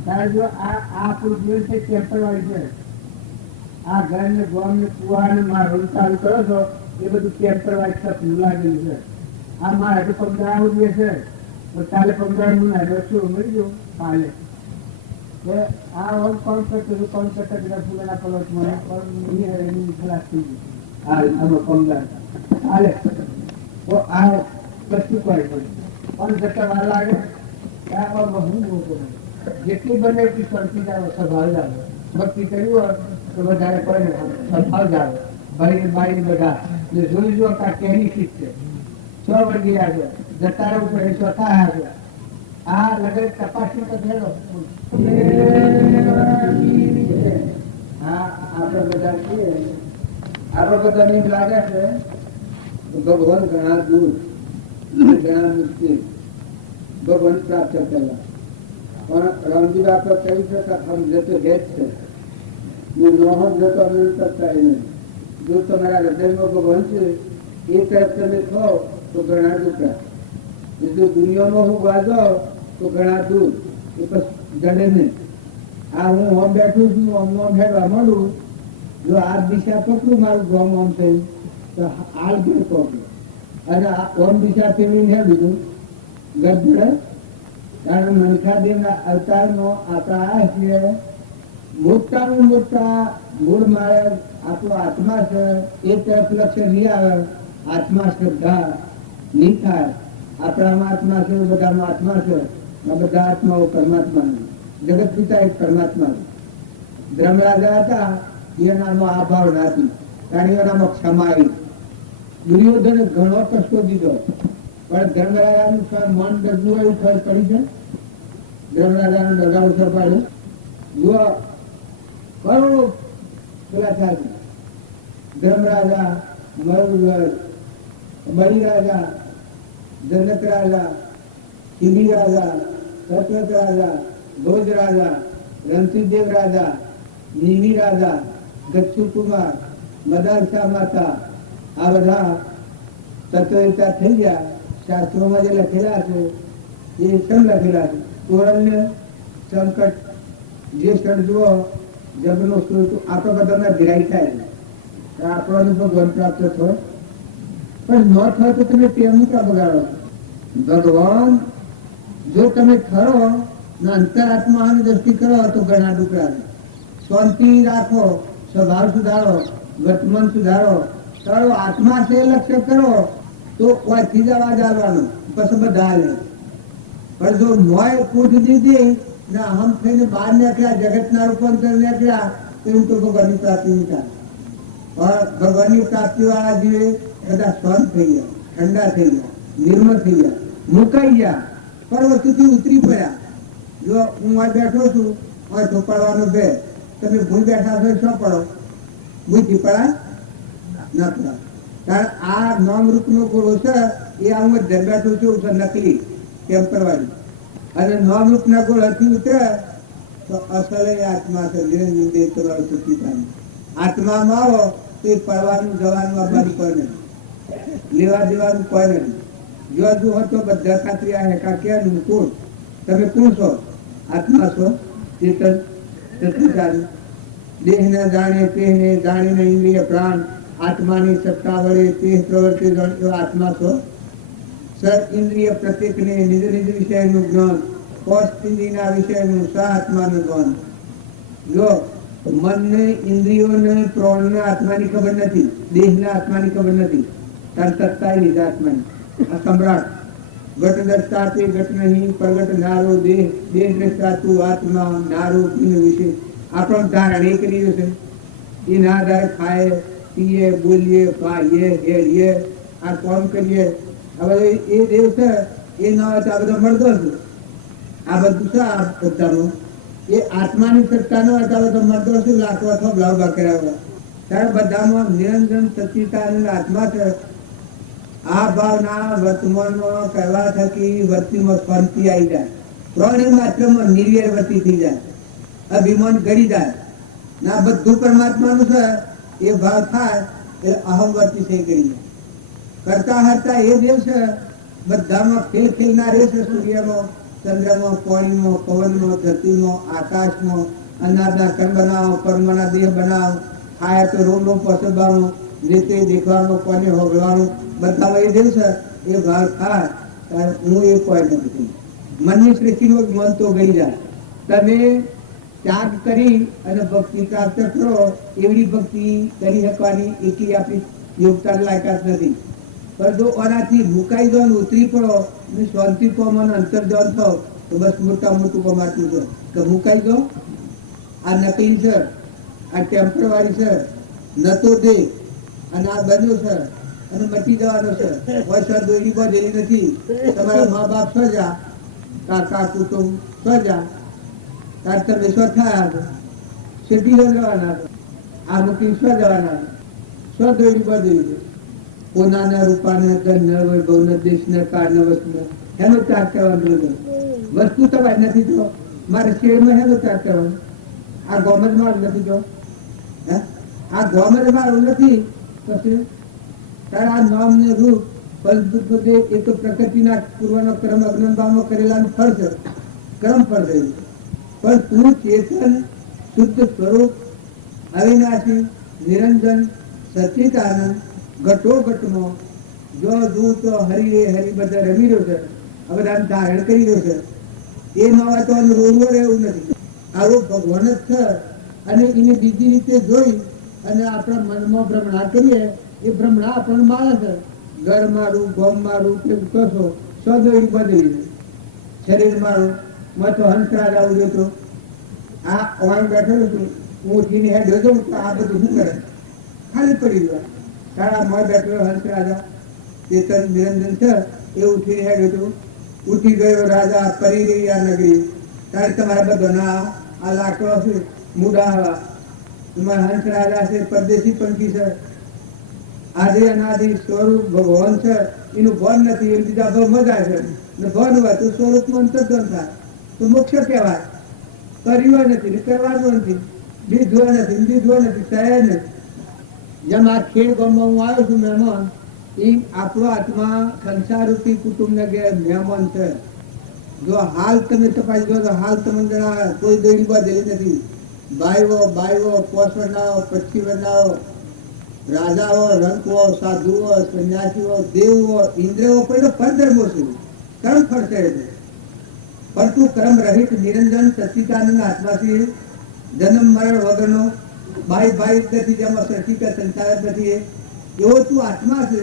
તારે જો આ આપણું જીવન છે ટેમ્પરવાળી છે. આ ઘર ને ગોમ ને કુવા ને મારું ચાલુ કરો છો એ બધું ટેમ્પરવાળી સપનું લાગેલું છે. આ મારે તો 15 ઉઠીએ છે કાલે 15 હું શું મળી ગયો કાલે આ કોણ કરતું કોણ કરતા બધા ફૂલના પર્વતમાં ખલાસ થઈ ગયું. હાલે તો આ કશું કોઈ પણ જતા વાર લાગે ત્યાં પણ હું મોટો જેટલી બને એટલી સરખી જાવ સ્વભાવ જાવ ભક્તિ કર્યું હોય તો વધારે કોઈ ને સ્વભાવ જાવ ભાઈ બાઈ બધા ને જોઈ જો કા કેની શીખ છે 6 વળી ગયા છે જતા રહેવું પડે ચોથા આવ્યા છે આ લગન તપાસી તો થયેલો હા આપણે બધા છીએ આપણે બધાને એમ લાગે છે ભગવાન ઘણા દૂર ઘણા મુશ્કેલ ભગવાન પ્રાપ્ત કરેલા પણ રામજી બાપા કહી શકતા હમ જતો ગેટ છે નોહમ જતો કરતા નહીં જો તમારા હૃદયમાં ભગવાન છે એ તરફ તમે ખાઓ તો ઘણા દુખા જો દુનિયામાં હું વાજો તો ઘણા દૂર એ પછી જડે નહીં આ હું હોમ બેઠું છું આમ હેડવા મળું જો આ દિશા પકડું મારું ગમ આમ થઈ તો હાલ ગયો પકડું અને આ ઓમ દિશા ફેરવીને હેડું ગઢડે કારણ મનખાદેવના અવતારનો આપણા આ છે મોટામાં મોટા મૂળ મારે આપણો આત્મા છે એ તરફ લક્ષ્ય નહીં આવે આત્મા શ્રદ્ધા નહીં થાય આપણામાં આત્મા છે બધામાં આત્મા છે આ બધા આત્માઓ પરમાત્મા જગત પિતા એક પરમાત્મા ધર્મરાજા હતા એનામાં આ ભાવના હતી કારણ એનામાં ક્ષમાઈ દુર્યોધને ઘણો કષ્ટો દીધો પણ ધર્મરાજાનું મન ડરવું એવું ખર્ચ કરી છે ધર્મરાજાનું દરગાહ ઉછર પાડ્યો જુઓ કરોડો પેલા થાય ધર્મરાજા મયુરગઢ બલિરાજા જનક રાજા સિંધી રાજા સતવત રાજા ભોજ રાજા રણસિંહદેવ રાજા નીવી રાજા દક્ષુ કુમાર મદારસા માતા આ બધા તત્વતા થઈ ગયા શાસ્ત્રોમાં જે લખેલા છે એ સમ લખેલા છે તોરણને સંકટ જે સર્જવો જગનો સ્ત્રોત આપણે બધાના ધીરાઈ થાય આપણને ભગવાન પ્રાપ્ત થયો પણ ન થાય તો તમે તેમનું કા બગાડો ભગવાન જો તમે ખરો ને અંતરાત્માની દ્રષ્ટિ કરો તો ઘણા ડુકરા શાંતિ રાખો સ્વભાવ સુધારો વર્તમાન સુધારો તારો આત્મા છે લક્ષ્ય કરો તો ઓછી જવા જવાનું પછી બધા લે પણ જો મોય પૂછ દીધી ને હમ થઈને બહાર નીકળ્યા જગતના રૂપાંતર નીકળ્યા તો એમ તો ભગવાનની પ્રાપ્તિ નહીં થાય પણ ભગવાનની પ્રાપ્તિ વાળા જીવે બધા શાંત થઈ ગયા ઠંડા થઈ ગયા નિર્મળ થઈ ગયા મુકાઈ ગયા પર્વતથી ઉતરી પડ્યા જો હું આ બેઠો છું તો પડવાનો બે તમે ભૂલ બેઠા છો શું પડો ભૂલથી પડાય ના પડાય કારણ આ નામ રૂપ નો ગુરુ છે એ હું બેઠું છું નકલી ટેમ્પર વાળી અને નામ રૂપ ના ગુણ હતી ઉતરે તો અસલ આત્મા છે નિરંજન તમારો સુખી થાય આત્મામાં આવો તો એ પડવાનું જવાનું આવવાનું કોઈ નહીં લેવા દેવાનું કોઈ નહીં જો હજુ હતો બધા ખાતરી આ હેકા ક્યાં કોણ તમે કોણ છો આત્મા છો ચેતન સત્યચારી દેહને જાણે તેને જાણીને ઇન્દ્રિય પ્રાણ આત્માની સત્તા વડે તે પ્રવૃત્તિ એવો આત્મા છો સર ઇન્દ્રિય પ્રત્યેકને નિજ નિજ વિષયનું જ્ઞાન કોષ ઇન્દ્રિયના વિષયનું સહ આત્માનું જ્ઞાન જો મનને ઇન્દ્રિયોને પ્રાણને આત્માની ખબર નથી દેહના આત્માની ખબર નથી તાર સત્તા નિજ આત્માની આ સમ્રાટ ઘટ દ્રષ્ટા તે ઘટ નહીં પ્રગટ નારો દેહ દેહ દ્રષ્ટા તું આત્મા નારો પિન વિશે આપણો ધારણ એ કરી છે એ ના આધારે ખાય પીએ બોલીએ પાઈએ હેરીએ આ કામ કરીએ હવે એ દેવ છે એ ના હોય તો આ બધા મળતો છે આ બધું છે આ બધાનું એ આત્માની સત્તા નો હોય તો બધા મળતો છે લાખો અથવા બ્લાઉબા કર્યા ત્યારે બધામાં નિરંજન સચિતાનંદ આત્મા છે આ ભાવના વર્તમાનમાં કહેવા થકી વર્તીમાં શાંતિ આવી જાય ત્રણ માત્રમાં નિર્વેરવતી થઈ જાય અભિમાન ગળી જાય ના બધું પરમાત્માનું છે એ ભાવ થાય એટલે અહમવર્તી થઈ ગઈ કરતા હરતા એ દેવ છે બધામાં ખેલ ખેલના રહે છે સૂર્યમાં ચંદ્રમાં પાણીમાં પવનમાં ધરતીમાં આકાશમાં અનાજના કણ બનાવો કર્મના દેહ બનાવો ખાય તો રોગનો પસબાનો રીતે દેખવાનો કોને હોગવાનો બધામાં એ દેવ છે એ ભાવ થાય ત્યારે હું એ કોઈ નથી મનની સૃષ્ટિનું મન તો ગઈ જાય તમે ત્યાગ કરી અને ભક્તિ પ્રાપ્ત કરો એવી ભક્તિ કરી શકવાની એકી આપણી યોગતા લાયકાત નથી પણ જો ઓનાથી મુકાઈ દો ને ઉતરી પડો ને શાંતિ પામવાનું અંતર જવાન થાવ તો બસ મોટા મોટું કમાતું છો કે મુકાઈ દો આ નકલી છે, આ ટેમ્પરવારી છે, નતો દે અને આ બન્યો છે અને મટી જવાનો છે. વર્ષ દોરી પર જેવી નથી. તમારા મા બાપ સજા, કાકા કુટુંબ સજા, તાર તમે સ્વ થયા છો, સિટી જવાના છો, આ મૂકી સ્વ જવાના છો, સ્વ દોરી પર જેવી કોનાના રૂપાને ધનને વૈભવને દેશને કાળને વસ્તુને એનો ત્યાગ કરવાનો વસ્તુ તમારે નથી જો મારે શેરમાં એનો ત્યાગ કરવાનો. આ ગોમત મારું નથી જો આ ગોમત મારું નથી પછી તારા આ નામ ને રૂપ પંચભૂત એ તો પ્રકૃતિના પૂર્વનો કર્મ અગ્નિભાવમાં કરેલાનું ફળ છે, કર્મ ફળ રહ્યું. પણ તું ચેતન શુદ્ધ સ્વરૂપ અવિનાશી નિરંજન સચ્ચિદાનંદ ઘટોઘટમાં જો જુઓ તો હરિ હરિ બધા રમી રહ્યો છે, હવે રામ ધારણ કરી રહ્યો છે. એ નવા તો રોવો રહેવું નથી. આવો ભગવાન જ છે અને એને બીજી રીતે જોઈ અને આપણા મનમાં ભ્રમણા કરીએ એ ભ્રમણા આપણને મારે છે. ઘર મારું, ગોમ મારું કેમ કશો સદોઈ બદલી શરીર મારું માં તો હંસરાજ આવું જોતો આ ઓણ બેઠેલું હતું. હું ઉઠીને હેડ જોઉં તો આ બધું શું કરે ખાલી પડી ગયો. તારા માં બેઠેલો હંસ રાજા ચેતન નિરંજન છે એ ઉઠીને હેડ હતું. ઉઠી ગયો રાજા પરી ગઈ આ નગરી. ત્યારે તમારા બધાના આ લાકડો છે મુડા તમારા હંસ રાજા છે, પરદેશી પંખી છે, આદિ અનાદિ સ્વરૂપ ભગવાન છે એનું ભાન નથી. એમ બીજા ભાવ મજા છે ને ભાન હોય તો સ્વરૂપમાં અંતર્ધન થાય તો મોક્ષ કહેવાય. કર્યો નથી, કરવાનું નથી, લીધો નથી, લીધો નથી, થયા નથી. જેમ આ ખેડ ગામમાં હું આવ્યો છું મહેમાન, એ આપણો આત્મા સંસારરૂપી કુટુંબને ઘેર મહેમાન છે. જો હાલ તમે તપાસ દો તો હાલ તમને કોઈ દોડી બાંધેલી નથી. ભાઈઓ બાઈઓ, પોષ વંડાઓ, પક્ષી વંડાઓ, રાજાઓ, રંકવો, સાધુઓ, સંન્યાસીઓ, દેવો, ઇન્દ્રિયો પહેલો પરધર્મો છે, કર્મ ફળ છે. પણ તું કર્મ રહિત નિરંજન સચ્ચિદાનંદ આત્માથી જન્મ મરણ વગરનો ભાઈ ભાઈ નથી, જેમાં સચી કે સંસાર નથી, એવો તું આત્મા છે.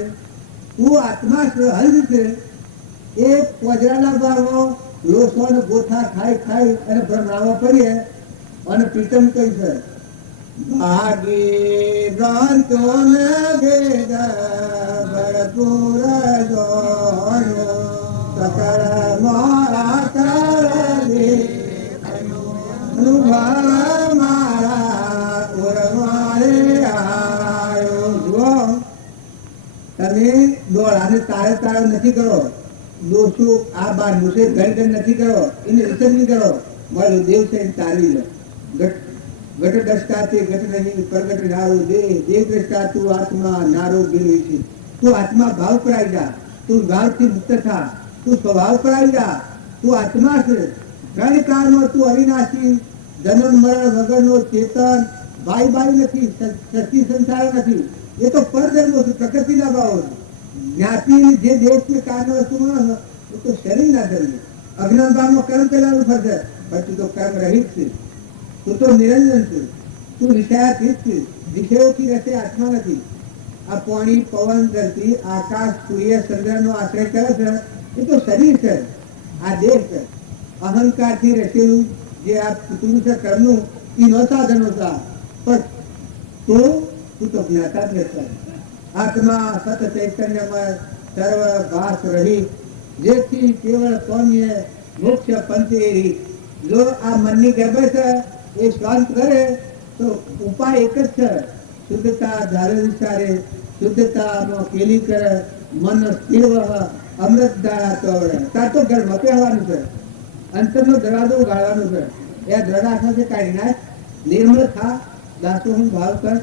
તું આત્મા છે, હલ છે. એ પોજરાના ભાવો લોસો ને ગોથા ખાઈ ખાઈ અને ભ્રમણામાં પડીએ અને પ્રીતમ કઈ છે ભાગી ભ્રાંતો ને ભેદ ભરપૂર જોનો સકળ મારા કરલે અનુભવ મારા ઉરમારે આયો. જુઓ તમે દોડાને તારે તારે નથી કરો, દોસ્તો આ બારનું છે ઘર ઘર નથી કરો, એને રિસર્ચ નહીં કરો. મારું દેવ છે તારવી લો. ઘટ દ્રષ્ટા તે ઘટ નહીં પ્રગટ નારો દેવ દ્રષ્ટા તું આત્મા નારો ગીરવી છે. તું આત્મા ભાવ કરાઈ જા, તું ભાવથી મુક્ત થા, તું સ્વભાવ કરાઈ જા. તું આત્મા છે. ત્રણ કાળનો તું અવિનાશી, જન્મ મરણ વગરનો ચેતન, ભાઈ ભાઈ નથી, સચી સંસાર નથી. એ તો પરધર્મો છે, પ્રકૃતિના ભાવો છે. જ્ઞાતિ જે દેશ ને કાળનો વસ્તુ માનો એ તો શરીરના ધર્મ. અજ્ઞાનભાવમાં કર્મ પેલાનું ફરજે, પણ તું તો કર્મ રહિત છે. તું તો નિરંજન છે. તું વિષયાતીત છે. વિષયોથી રહેશે આત્મા નથી. આ પાણી, પવન, ધરતી, આકાશ, સૂર્ય, ચંદ્રનો આશ્રય કરે છે એ તો શરીર છે, આ દેહ છે. અહંકારથી રહેલું જે આ પૂતળું છે કર્મનું એ ન સાધનો છે. પણ તું તો જ્ઞાતા જ રહેશે. આત્મા સત ચૈતન્યમાં સર્વ ભાસ રહી, જેથી કેવળ સૌમ્ય મોક્ષ પંચેરી. જો આ મનની ગરબે છે એ શાંત કરે તો ઉપાય એક જ છે, શુદ્ધતા ધારે વિચારે, શુદ્ધતામાં કેલી કરે, મન સ્થિર અમૃત ધારા તોડે. તાર તો ઘરમાં પહેવાનું છે, અંતરનો દરવાજો ઉગાડવાનો છે. એ દ્રઢ છે કાઢી નાખ, નિર્મળ થા, દાસો હું ભાવ કર,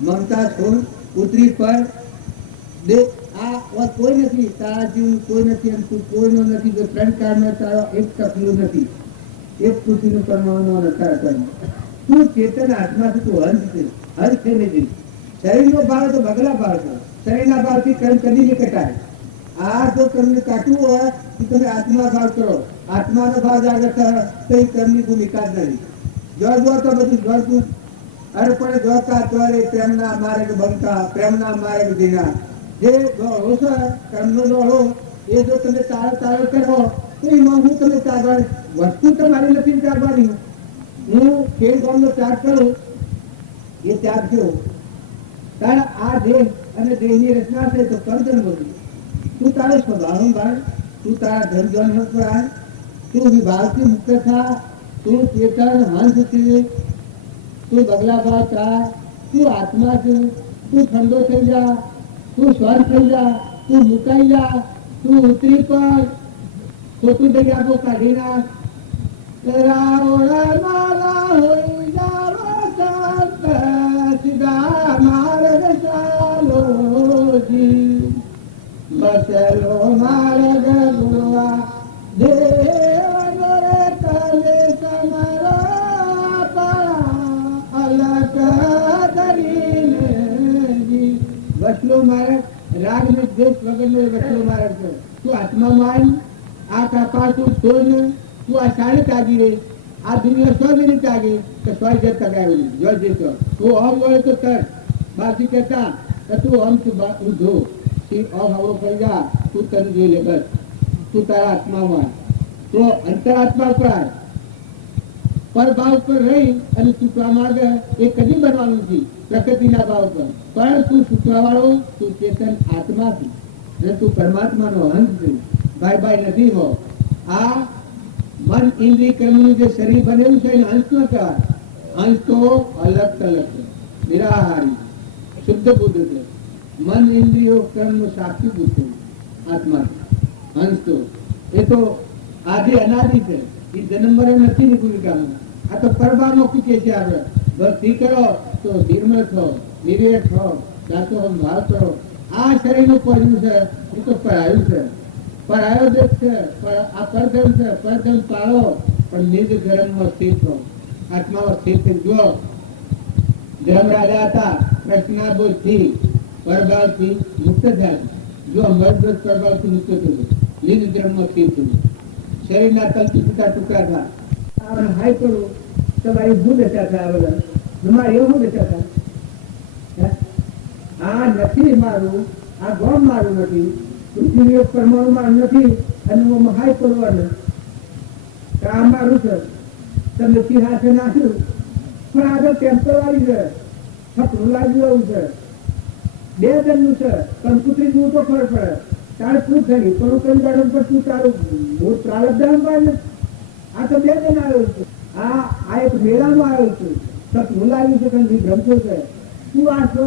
મમતા છોડ, ઉતરી પર દે. આ વાત કોઈ નથી, તારા જીવન કોઈ નથી, એમ તું કોઈનો નથી. જો ત્રણ કાળમાં તારો એક તકલું નથી, એક પૃથ્વીનું પરમાણુ નતા કર્મ. તું ચેતન આત્મા છે, તું હંસ છે. હંસ છે નહીં. શરીરનો ભાવ તો બગલા ભાવ છે. શરીરના ભાવથી કર્મ કદી નહીં કટાય. આ જો કર્મને કાઢવું હોય તો તમે આત્મા ભાવ કરો. આત્માનો ભાવ જાગૃત થાય તો એ કર્મની ભૂમિકા જ નહીં. જો તો બધું જોતું અરે પણ જોતા તોરે પ્રેમના માર્ગ બનતા, પ્રેમના માર્ગ દીના. જે દોડો છે કર્મનો દોડો એ જો તમે તાળ કરો તો એમાં હું તમે ત્યાગવાની વસ્તુ તમારી નથી ત્યાગવાની. હું ખેડ ગામનો ત્યાગ કરું એ ત્યાગ થયો. કારણ આ દેહ અને દેહની રચના છે તો કરજન બોલું તું તારો સ્વભાવ ભાઈ, તું તારા ધન જન પર તું વિભાગથી મુક્ત થા, તું ચેતન હંસ છે, તું બગલા ભાવ થા, તું આત્મા છે, તું ઠંડો થઈ જા, તું સ્વર થઈ જા, તું મુકાઈ જા, તું ઉતરી પર તો તું જગ્યા તો કાઢી નાખ. મારા હોઈ જાવ માર્ગ ચાલો જી બચલો માર્ગ ગુરવા દેવ તલે સમરા પડા અલગ કરીને જી. વસલો માર્ગ રાગ ને દેશ વગરનો વસલો માર્ગ છે. તું આત્મા માન આ કાપા તું છોડ, તું આ શાણે ત્યાગી રહી, આ દુનિયા 100 મિનિટ ત્યાગી તો 100 જત તગાવેલી જો જીતો તું ઓમ વળે તો કર બાકી કહેતા તું ઓમ તું ઉધો ઓમ હવો કરી જા તું તને જોઈ લે બસ. તું તારા આત્મામાં તો અંતરાત્મા પર ભાવ પર રહી અને તું માર્ગ એ કદી બનવાનું નથી પ્રકૃતિના ભાવ પર. પણ તું સુખવાળો, તું ચેતન આત્મા છે અને તું પરમાત્માનો અંશ છે. ભાઈ નથી હો. આ મન ઇન્દ્રિય કર્મનું જે શરીર બનેલું છે એને અંશ ન કહેવાય. અંશ તો અલગ તલગ છે, નિરાહારી શુદ્ધ બુદ્ધ છે. મન ઇન્દ્રિયો કર્મનું સાક્ષી બુદ્ધ છે આત્મા. અંશ તો એ તો આદિ અનાદિ છે, એ જન્મ મરે નથી ની ભૂમિકામાં. આ તો પરબાનો કૂચે છે. આપણે ભક્તિ કરો તો નિર્મળ થો, નિર્વેદ થો, દાતો ભાવ કરો. આ શરીરનું પડ્યું છે એ તો પરાયું છે, પરાયો દેશ છે, આ પરધર્મ છે. પરધર્મ પાળો પણ નિજ ધર્મમાં સ્થિર થો, આત્મામાં સ્થિર થઈ જુઓ. ધર્મ રાજા હતા કૃષ્ણા બોધથી પરભાવથી મુક્ત થયા. જો મરદોષ પરભાવથી મુક્ત થયું, નિજ ધર્મમાં સ્થિર થયું. શરીરના તંતુ ટુકડા ટુકડા થયા. હાય કરું તમારી ભૂલ દશા થાય. બધા તમારે એવું દશા થાય. આ નથી મારું, આ ગોમ મારું નથી, પૃથ્વી પરમાણુ મારું નથી અને હું હાય કરવાનું આ મારું છે. તમે સિંહાસન નાખ્યું પણ આગળ ટેમ્પરરી છે, છપરું લાગ્યું છે, 2 જણનું છે. કંકુત્રી જેવું તો ખબર પડે તારે શું થયું પણ કઈ બાળક પર શું તારું મૂળ પ્રારબ્ધ પાડે. આ તો 2 જણ આવ્યું છે. આ એક મેળામાં આવ્યું છે, છપરું લાગ્યું છે કંઈ ભ્રમતો છે. તું આ છો,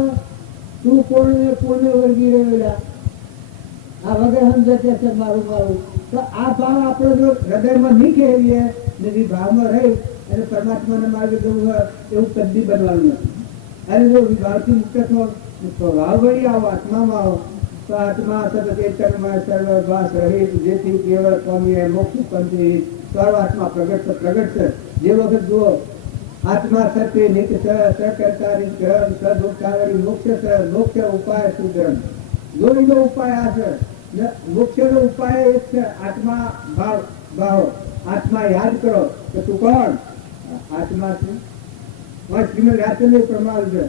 તું કોને વર્ગી રહેલા આ વગર સમજે છે મારું મારું. તો આ ભાવ આપણે જો હૃદયમાં નહીં ખેરીએ ને વિભાવમાં રહી અને પરમાત્માને માર્ગે જવું હોય એવું કદી બનવાનું નથી. અને જો વિભાવથી મુક્ત થો, સ્વભાવ વળી આવો, આત્મામાં આવો તો આત્મા સદચેતનમાં સર્વભાસ રહિત જેથી કેવળ પામીએ મોક્ષ પંથી સર્વ આત્મા પ્રગટ છે. જે વખત જુઓ આત્મા સત્ય નિત્ય સકર્તારી સદુકારી મોક્ષ છે. મોક્ષ ઉપાય સુગ્રમ જોડીનો ઉપાય આ છે. મોક્ષનો ઉપાય એક છે આત્મા ભાવ. આત્મા યાદ કરો કે તું કોણ? આત્મા છે. શ્રીમદ રાજચંદ્ર પ્રમાણ છે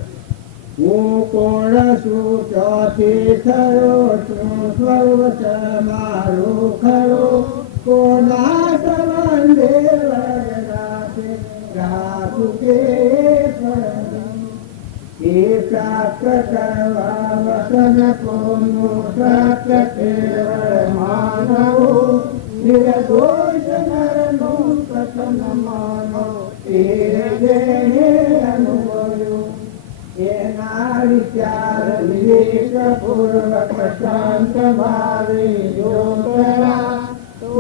હું કોણ છું, ચોથી થયો છું, સર્વ મારું ખરો કોના સંબંધે રાખું કે એ પ્રાપ્ત કરવા વસન કોનું સત્ય માનવો નિર્દોષ નરનું પ્રથમ માનો એ અનુભવ્યું એના વિચાર વિવેક પૂર્વક શાંત ભાવે યોગરા તો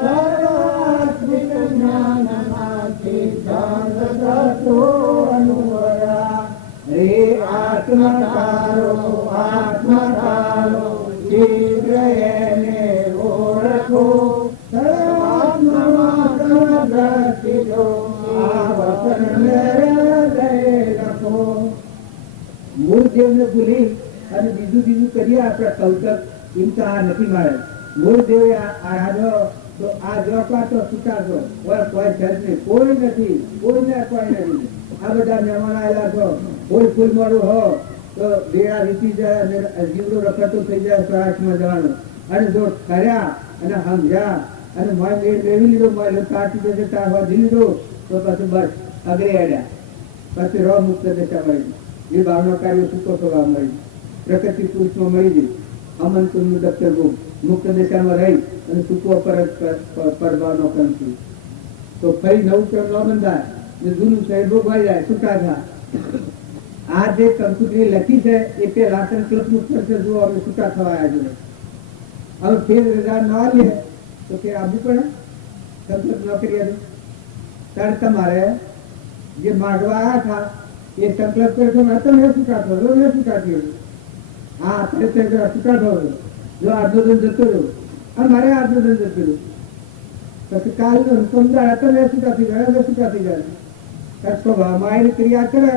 સર્વાત્મિક જ્ઞાનમાંથી જાણ થતો અનુભવ્યા. રે આત્મકારો શીઘ્ર એને ઓળખો સર્વાત્મા સમગ્ર આ વચન લખો. મૂળ દેવને ભૂલી અને બીજું કરીએ આપણે કૌતક ચિંતા આ નથી મળે. મૂળ દેવે આરાધો તો આ જોકા તો છૂટાશો કોઈ છે નહીં, કોઈ નથી, કોઈને કોઈ નથી. આ બધા મહેમાન આવેલા છો, ફૂલ મળું હો તો તો વેળા વીતી જાય અને જીવડો રખડતો થઈ જાય સ્વરાષ્ટ્રમાં જવાનો. અને જો કર્યા અને સમજ્યા અને મોય મેળવી લીધો, મોય કાઢી દેશે તારવા લીધો, તો પછી બસ અગરે અડ્યા, પછી રો મુક્ત દશા મળી, જે ભાવના કાર્ય સૂકો થવા મળી, પ્રકૃતિ પુરુષમાં મળી ગઈ, અમનકુંડનું દફતર ગુમ, મુક્ત દશામાં રહી અને સૂકો પરત પરભાવનો કંથી. તો ફરી નવું ક્રમ ન બંધાય ને જૂનું શહેર ભોગવાઈ જાય, છૂટા થાય. આ જે કંકુતરી લખી છે એ પેલા સંકલ્પનું ખર્ચ જુઓ, અમે છૂટા થવા આવ્યા છે. હવે ફેર રજા ન લે તો ફેર આપવું પડે, સંકલ્પ ન કરીએ તો. ત્યારે તમારે જે માંગવા આવ્યા હતા એ સંકલ્પ કરશો, તમે છૂટા થયો, મેં છૂટા થયો. હા, આપણે છૂટા થયો, જો આજનો ધન જતો રહ્યો, અમારે આજનો ધન જતો રહ્યો, પછી કાલનો સમજાય તમે છૂટા થઈ જાય, અમે છૂટા થઈ જાય. સ્વભાવમાં એની ક્રિયા કરે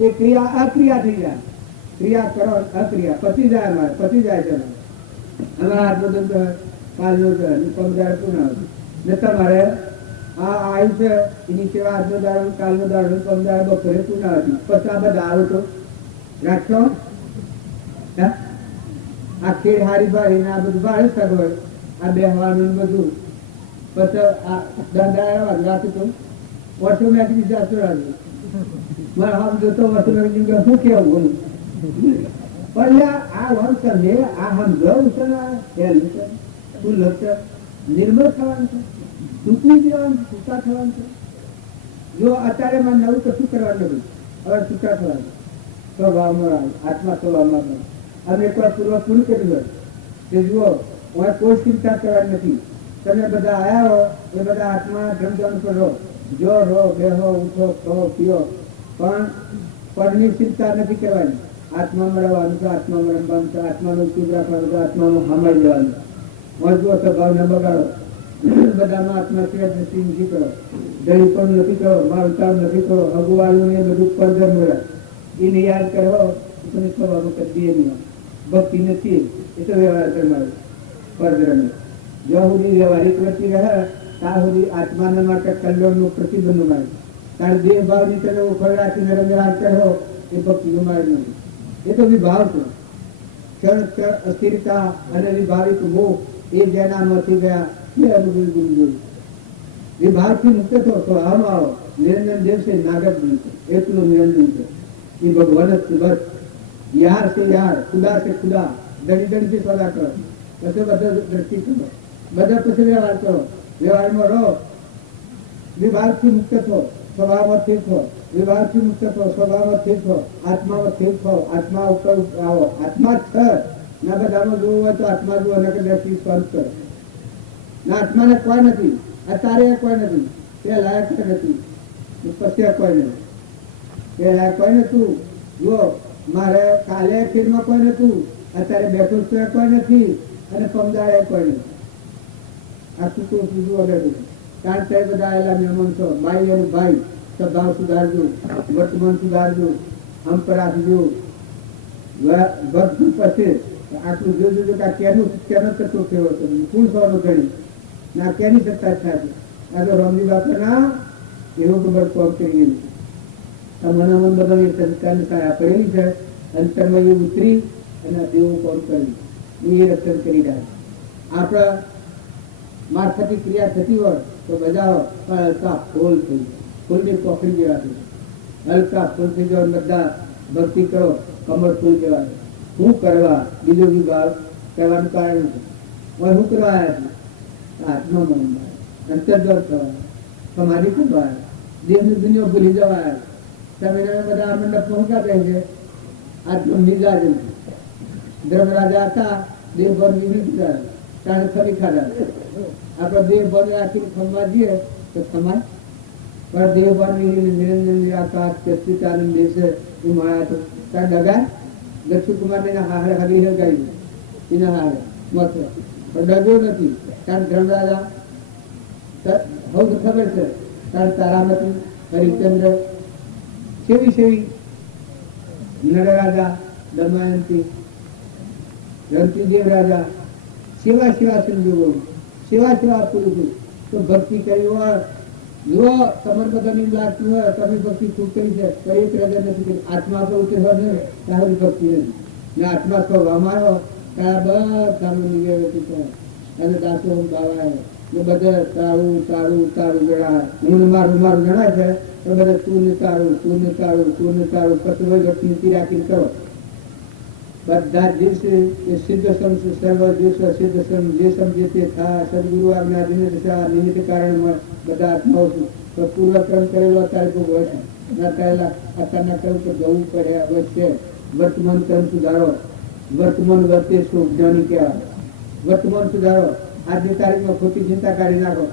એ ક્રિયા અક્રિયા થઈ જાય. ક્રિયા કરો અક્રિયા પતી જાય, અમારે પતી જાય છે. અમારે આજનો ધંધો કાલનો સમજાય પૂર્ણ ને તમારે આ આવ્યું છે એની સેવા આજનો દાડો કાલનો દાડો સમજાય બપોરે પૂર્ણ હતી. પછી આ બધા આવો તો રાખશો. આ ખેડ હારી ભાઈ આ બધું ભાડે સગવડ, આ બે હવાનું બધું પછી આ ધંધા રાતું તો ઓટોમેટિક જતો રહ્યું. મારે આમ જોતો ઓટોમેટિક શું કેવું બોલું પણ આ વંશ ને આ સમજો છે, તું લક્ષ્ય નિર્મળ થવાનું છે, તૂટી જવાનું, છૂટા થવાનું છે. જો અત્યારે માં નવું કશું કરવાનું નથી, હવે છૂટા થવાનું. સ્વભાવમાં આત્મા સ્વભાવમાં અમે એકવાર પૂર્વ પૂરું કર્યું હોય કે જુઓ હવે કોઈ ચિંતા કરવાની નથી. તમે બધા આવ્યા હો એ બધા આત્મા ધ્રમધન પર રહો, જો રહો, બેહો, ઉઠો, કહો, પીઓ, પણ પદની ચિંતા નથી કરવાની. આત્મા મળવાનું છે, આત્મામાં રમવાનું છે, આત્માનું ચૂપ રાખવાનું છે, આત્માનું સાંભળી લેવાનું. મજબૂત સ્વભાવ ન બગાડો, બધામાં આત્મા સિવાય દ્રષ્ટિ નથી કરો, દળી પણ નથી કરો, માવતાર નથી કરો, અગુવાળું એ બધું પરદર મળે એને યાદ કરો. તમે સ્વભાવનું કદી નહીં, ભક્તિ નથી એ તો વ્યવહાર કરવાનો પરદર. જ્યાં સુધી વ્યવહારિક વૃત્તિ રહે ત્યાં સુધી આત્માના માટે કલ્યાણનું પ્રતિબંધ મળે. તારે દેહ ભાવની તમે ઉખડ રાખીને રંગરાજ કરો એ ભક્તિનું માર્ગ નથી. એ તો વિભાવ છે. ક્ષણ અસ્થિરતા અને વિભાવિક મોહ એ જેનામાંથી ગયા એ અનુભવ જોયું. વિભાવથી મુક્ત થો તો આમ આવો નિરંજન દેવ છે, નાગર બનશે, એટલું નિરંજન છે. એ ભગવાન જ બસ યાર છે યાર, ખુદા છે ખુદા, દડી દડીથી સદા કરો, પછી બધા દ્રષ્ટિ કરો, બધા પછી વ્યવહાર કરો, વ્યવહારમાં રહો. વિભાગથી મુક્ત થો, સ્વભાવમાં સ્થિર થો, વિભાગથી મુક્ત થો, સ્વભાવમાં સ્થિર થો, આત્મામાં સ્થિર થો, આત્મા ઉપર આવો. આત્મા જ છે ના બધામાં જોવું હોય તો આત્મા જુઓ અને દ્રષ્ટિ સ્પર્શ કરો. ના આત્માને કોઈ નથી, અત્યારે કોઈ નથી, તે લાયક નથી, પછી કોઈ નથી, તે લાયક કોઈ નતું. જો મારે કાલે ખીરમાં કોઈ નતું, અત્યારે બેઠું છે કોઈ નથી, અને પમદાળે કોઈ નથી. આ શું સીધું વગર કારણ કે બધા આવેલા મહેમાન છો. ભાઈ અને ભાઈ સ્વભાવ સુધારજો, વર્તમાન સુધારજો, હમ પર આપજો. બધું પછી આટલું જોજો કે આ કેનો તત્વ કેવો છે, કુલ સવાનું ગણી ના કેની સત્તા થાય. આ તો રમજી બાપા ના એવું ખબર કોમ કરી ગયેલું. મનામન બધા સંસ્કારની સારા પડેલી છે, અંતરમાં એ ઉતરી અને દેવું કોમ કરી એ રક્ષણ કરી જાય. આપણા મારફતી ક્રિયા થતી હોય તો બજાવો પણ હલકા ફૂલ થઈ જાય, ફૂલની પોખરી જેવા થઈ જાય, હલકા ફૂલ થઈ જાય. બધા ભક્તિ કરો, કમળ ફૂલ જેવા. શું કરવા બીજો વિભાગ કરવાનું કારણ છે. શું કરવા આવ્યા છે? આત્મા મન અંતર્ગત થવા, સમાધિ કરવા, દેહની દુનિયા ભૂલી જવા. તમે બધા મંડપમાં શું કહે છે? આત્મ નિજાજ ધર્મરાજા હતા, દેવભર વિવિધ દીધા, તારે ફરી ખાધા. આપણે દેવભર રાખીને ખમવા જઈએ તો સમાજ પણ દેવભર નિરંજન નિરાકાર ચિતાનંદ દેશે એ મળ્યા તો ત્યાં ડગા દક્ષુ કુમાર ને હારે હરી હગાવી એના હારે મત પણ ડગ્યો નથી. કારણ ધર્મરાજા બહુ ખબર છે. કારણ તારામતી હરિચંદ્ર કેવી સેવી નળરાજા દમયંતી રંતીદેવ રાજા સેવા સંજોગો સેવા પુરુષો તો ભક્તિ કરી હોય જો તમારે બધાની લાગતું હોય તમે ભક્તિ ખૂબ કરી છે તો એક હૃદય નથી કરી આત્મા તો ઉતરે હોય ને તારી ભક્તિ નથી ને આત્મા તો રમાયો ત્યાં બધાનું નિવેદન છે અને દાસો બાવાએ એ બધા તારું તારું તારું જણા હું મારું મારું જણાય છે તો બધા તું ને તારું તું ને તારું તું ને તારું કચરો વ્યક્તિની તિરાકી કરો બધા દિવસે એ સિદ્ધ સંત સર્વ દિવસ સિદ્ધ સંત જે સમજે તે થા સદગુરુ આજ્ઞા નિમિત્ત કારણમાં બધા આત્માઓ તો પૂર્વક્રમ કરેલો અત્યારે કોઈ હોય ના કરેલા અત્યારના કહ્યું તો જવું પડે અવશ્ય વર્તમાન કર્મ સુધારો વર્તમાન વર્તે શું જ્ઞાની કહેવાય વર્તમાન સુધારો આજની તારીખમાં ખોટી ચિંતા કાઢી નાખો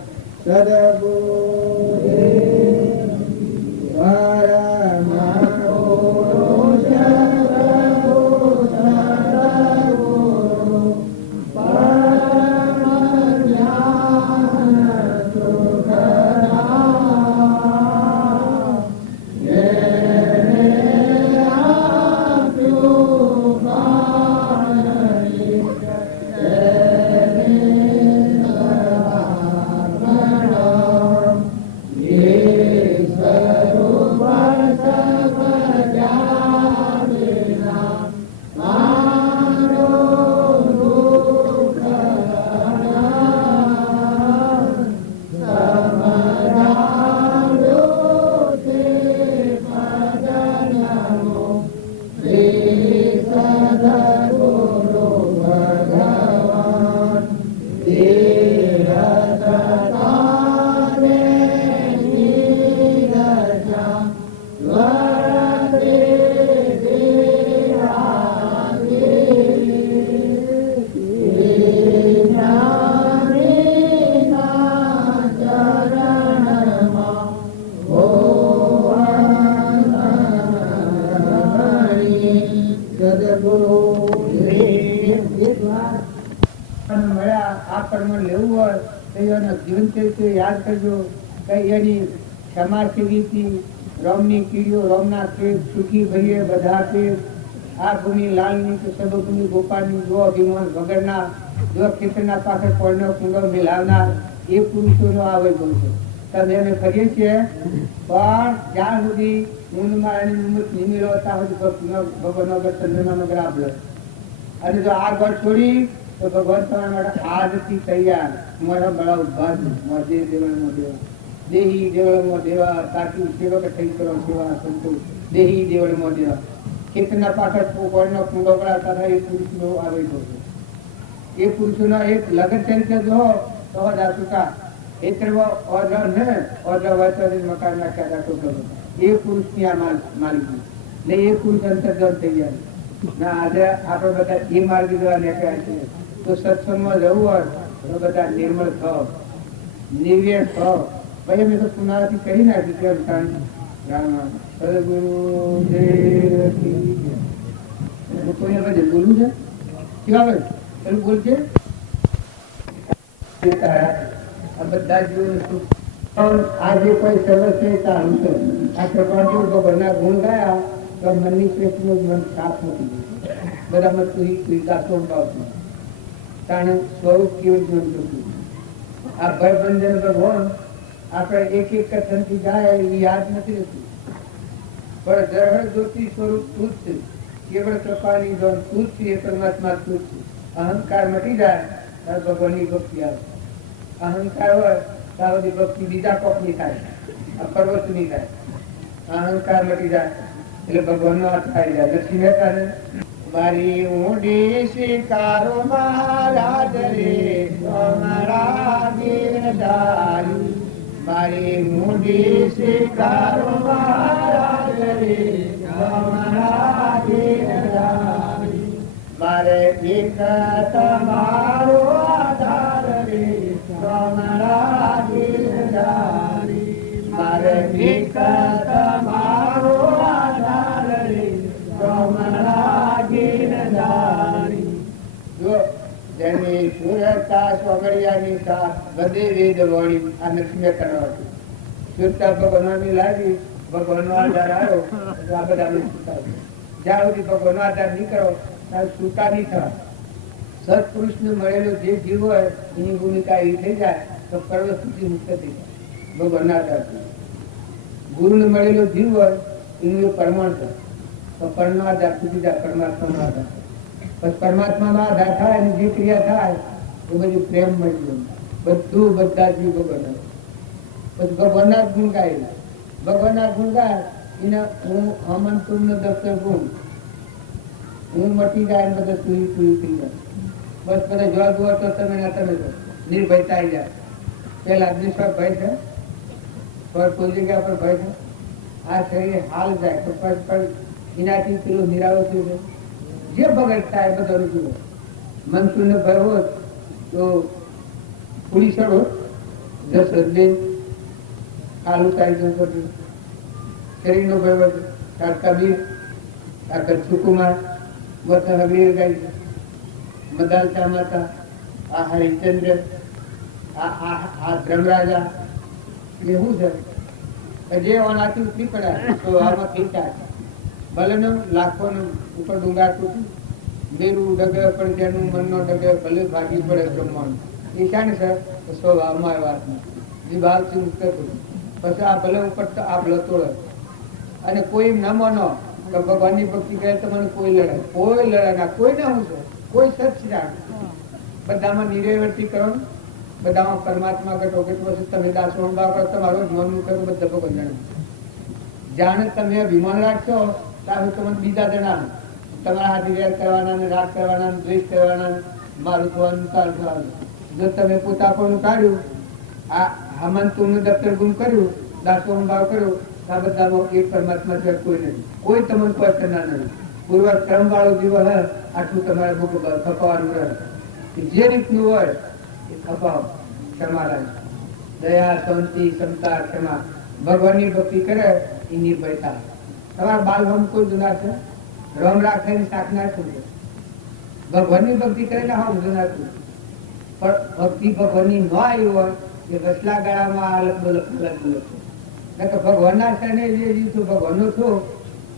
જીવન ચરિત્ર યાદ કરજો એની ક્ષમા કેવી હતી રોમની કીડીઓ રોમના ખેત સુખી ભરીએ બધા ખેત આ ભૂમિ લાલની કે સબભૂમિ ગોપાલની જો અભિમાન વગરના જો ખેતરના પાછળ પડનો કુંડો મિલાવનાર એ પુરુષોનો આ વૈભવ છે તમે અમે કરીએ છીએ પણ જ્યાં સુધી ઊંડમાં નિમેલો ત્યાં સુધી ભગવાનનો ચંદ્રમાનો ગ્રાફ લે અને જો આ ગઢ છોડી તો ભગવાન તમારા માટે આજથી તૈયાર મારા બળા ઉભા છે દેવળમાં દેવા દેહી દેવળમાં દેવા તાકી સેવક થઈ કરો સેવા સંતોષ દેહી દેવળમાં દેવા ખેતરના પાછળ કોળનો કુંડો કરાતા હતા એ પુરુષનો આવે છે એ પુરુષોના એક લગ્ન તરીકે જો તો દાસુકા ખેતરમાં ઓર્ડર ને ઓર્ડર વાંચવાની મકાન નાખ્યા રાખો કરો એ પુરુષની આ માલિકી ને એ પુરુષ અંતર્ગત થઈ ગયા ના આજે આપણે બધા એ માર્ગ દ્વારા નીકળ્યા છે તો સત્સંગમાં જવું હોય તો બધા નિર્મળ થાવ નિર્વેણ થાવ ભાઈ અમે તો પુનરાવૃત્તિ કરી નાખી કેમ કારણ સદગુરુ કોઈને બધે બોલવું છે કેવા ભાઈ પેલું બોલશે બધા જીવન આજે કોઈ સમસ્યા આ પ્રકાર ભગવાનના ગુણ ગાયા તો મનની શ્રેષ્ઠનું મન સાફ નથી બધા મત વિકાસો કારણ સ્વરૂપ કેવું જ્ઞાન કરતું આ ભયબંધન ભગવાન આપણે એક એક કથનથી જાય એ યાદ નથી રહેતું પણ જળ જ્યોતિ સ્વરૂપ તું જ છે કેવળ કૃપાની ધન તું જ છે એ પરમાત્મા તું જ છે અહંકાર મટી જાય ત્યારે ભગવાનની ભક્તિ આવે અહંકાર હોય ત્યાં બધી ભક્તિ બીજા કોકની થાય આ પર્વતની થાય અહંકાર મટી જાય એટલે ભગવાન નો હાથ થાય જાય લક્ષ્મી મહેતા ને મારી ઊંડી સ્વીકારો મહારાજ રે તમારા ગીરધારી મારી ઊંડી સ્વીકારો મહારાજ રે તમારા ગીરધારી મારે એક તમારો આધાર રે તમારા ગીરધારી મારે એક તમારો આધાર રે તમારા ગીરધારી જો જેની સુરતા સ્વગડિયાની સા બધે વેદ વળી આ લક્ષ્મી કરવા હતું સુરતા ભગવાનની લાગી ભગવાનનો આધાર આવ્યો તો આ બધા જ્યાં સુધી ભગવાનનો આધાર નહીં કરો ત્યાં સુતા નહીં થવા સત્પુરુષને મળેલો જે જીવ હોય એની ભૂમિકા એવી થઈ જાય તો પર્વત સુધી મુક્ત થઈ જાય ભગવાનના આધારથી. ગુરુને મળેલો જીવ હોય એનું એ પરમાણ છે. તો પરનો આધાર સુધી જાય પરમાત્માનો આધાર. પછી પરમાત્માનો આધાર થાય અને જે ક્રિયા થાય એ બધી પ્રેમ મળી ગયું. બધું બધા જીવ ભગવાન. પછી ભગવાનના ગુણ ગાય. ભગવાનના ગુણ ગાય એને હું હમંતુરનો દફતર ગુણ હું મટી જાય બધા સુઈ સુઈ થઈ જાય. બસ બધા જોવા જોવા તો તમે ના તમે નિર્ભયતા આવી જાય. પેલા નિસ્વાર્થ ભય છે, કોઈ જગ્યા પર ભય છે. આ શરીર હાલ જાય તો પણ એનાથી પેલું નિરાવ થયું છે. જે બગડતા એ બધો જુઓ. મનસુરનો ભય હોત તો પૂરી ચડો 10 હદે કાલું તારી જતો. શરીરનો ભય વધે કબીર આ કચ્છુકુમાર હબીર ગાય મદાલસા માતા આ હરિશ્ચંદ્ર આ ધર્મરાજા એવું છે જે ઓનાથી ઉતરી પડ્યા તો આમાં થઈ જાય. ભલે લાખોનું ઉપર ડુંગા તૂટું મેરું ડગે પણ જેનું મનનો ડગે ભલે ભાગી પડે બ્રહ્માંડ ઈશાન છે સ્વભાવમાં વાતમાં જે ભાવથી મુક્ત થયું. પછી આ ભલે ઉપર આ ભલે તોડે અને કોઈ ન માનો કે ભગવાનની ભક્તિ કરે તો મને કોઈ લડે ના કોઈ ના હું છે કોઈ સચ્ચિદાન બધામાં નિર્વર્તી કરો. બધામાં પરમાત્મા ઘટો કે પછી તમે દાસોણ બાપા તમારો મનનું કરો બધા ભગવાન જાણે. જાણે તમે અભિમાન રાખશો ત્યારે તમને બીજા જણા તમારા હાથ વેર કરવાના ને રાગ કરવાના દ્વેષ કરવાના મારું થવાનું ચાલુ. જો તમે પોતા પણ કાઢ્યું આ હમંતુનું દફતર ગુમ કર્યું દાસોણ ભાવ કર્યો આ બધામાં એક પરમાત્મા છે કોઈ નથી. કોઈ તમને કોઈ કરનાર નથી. પૂર્વ ક્રમ વાળો જીવન હે આટલું તમારે ખપાવાનું રહે. જે રીતનું હોય એ ખપાવ ક્ષમા દયા શાંતિ ક્ષમતા ક્ષમા ભગવાનની ભક્તિ કરે એ નિર્ભયતા. તમારા બાલ રમ કોઈ જુના છે રમ રાખે શાક નાખું છે. ભગવાનની ભક્તિ કરેલા હા જુના છું પણ ભક્તિ ભગવાનની ન આવી હોય એ વસલા ગાળામાં અલગ ભગવાનના શરણે જે જીવ છું ભગવાનનો છું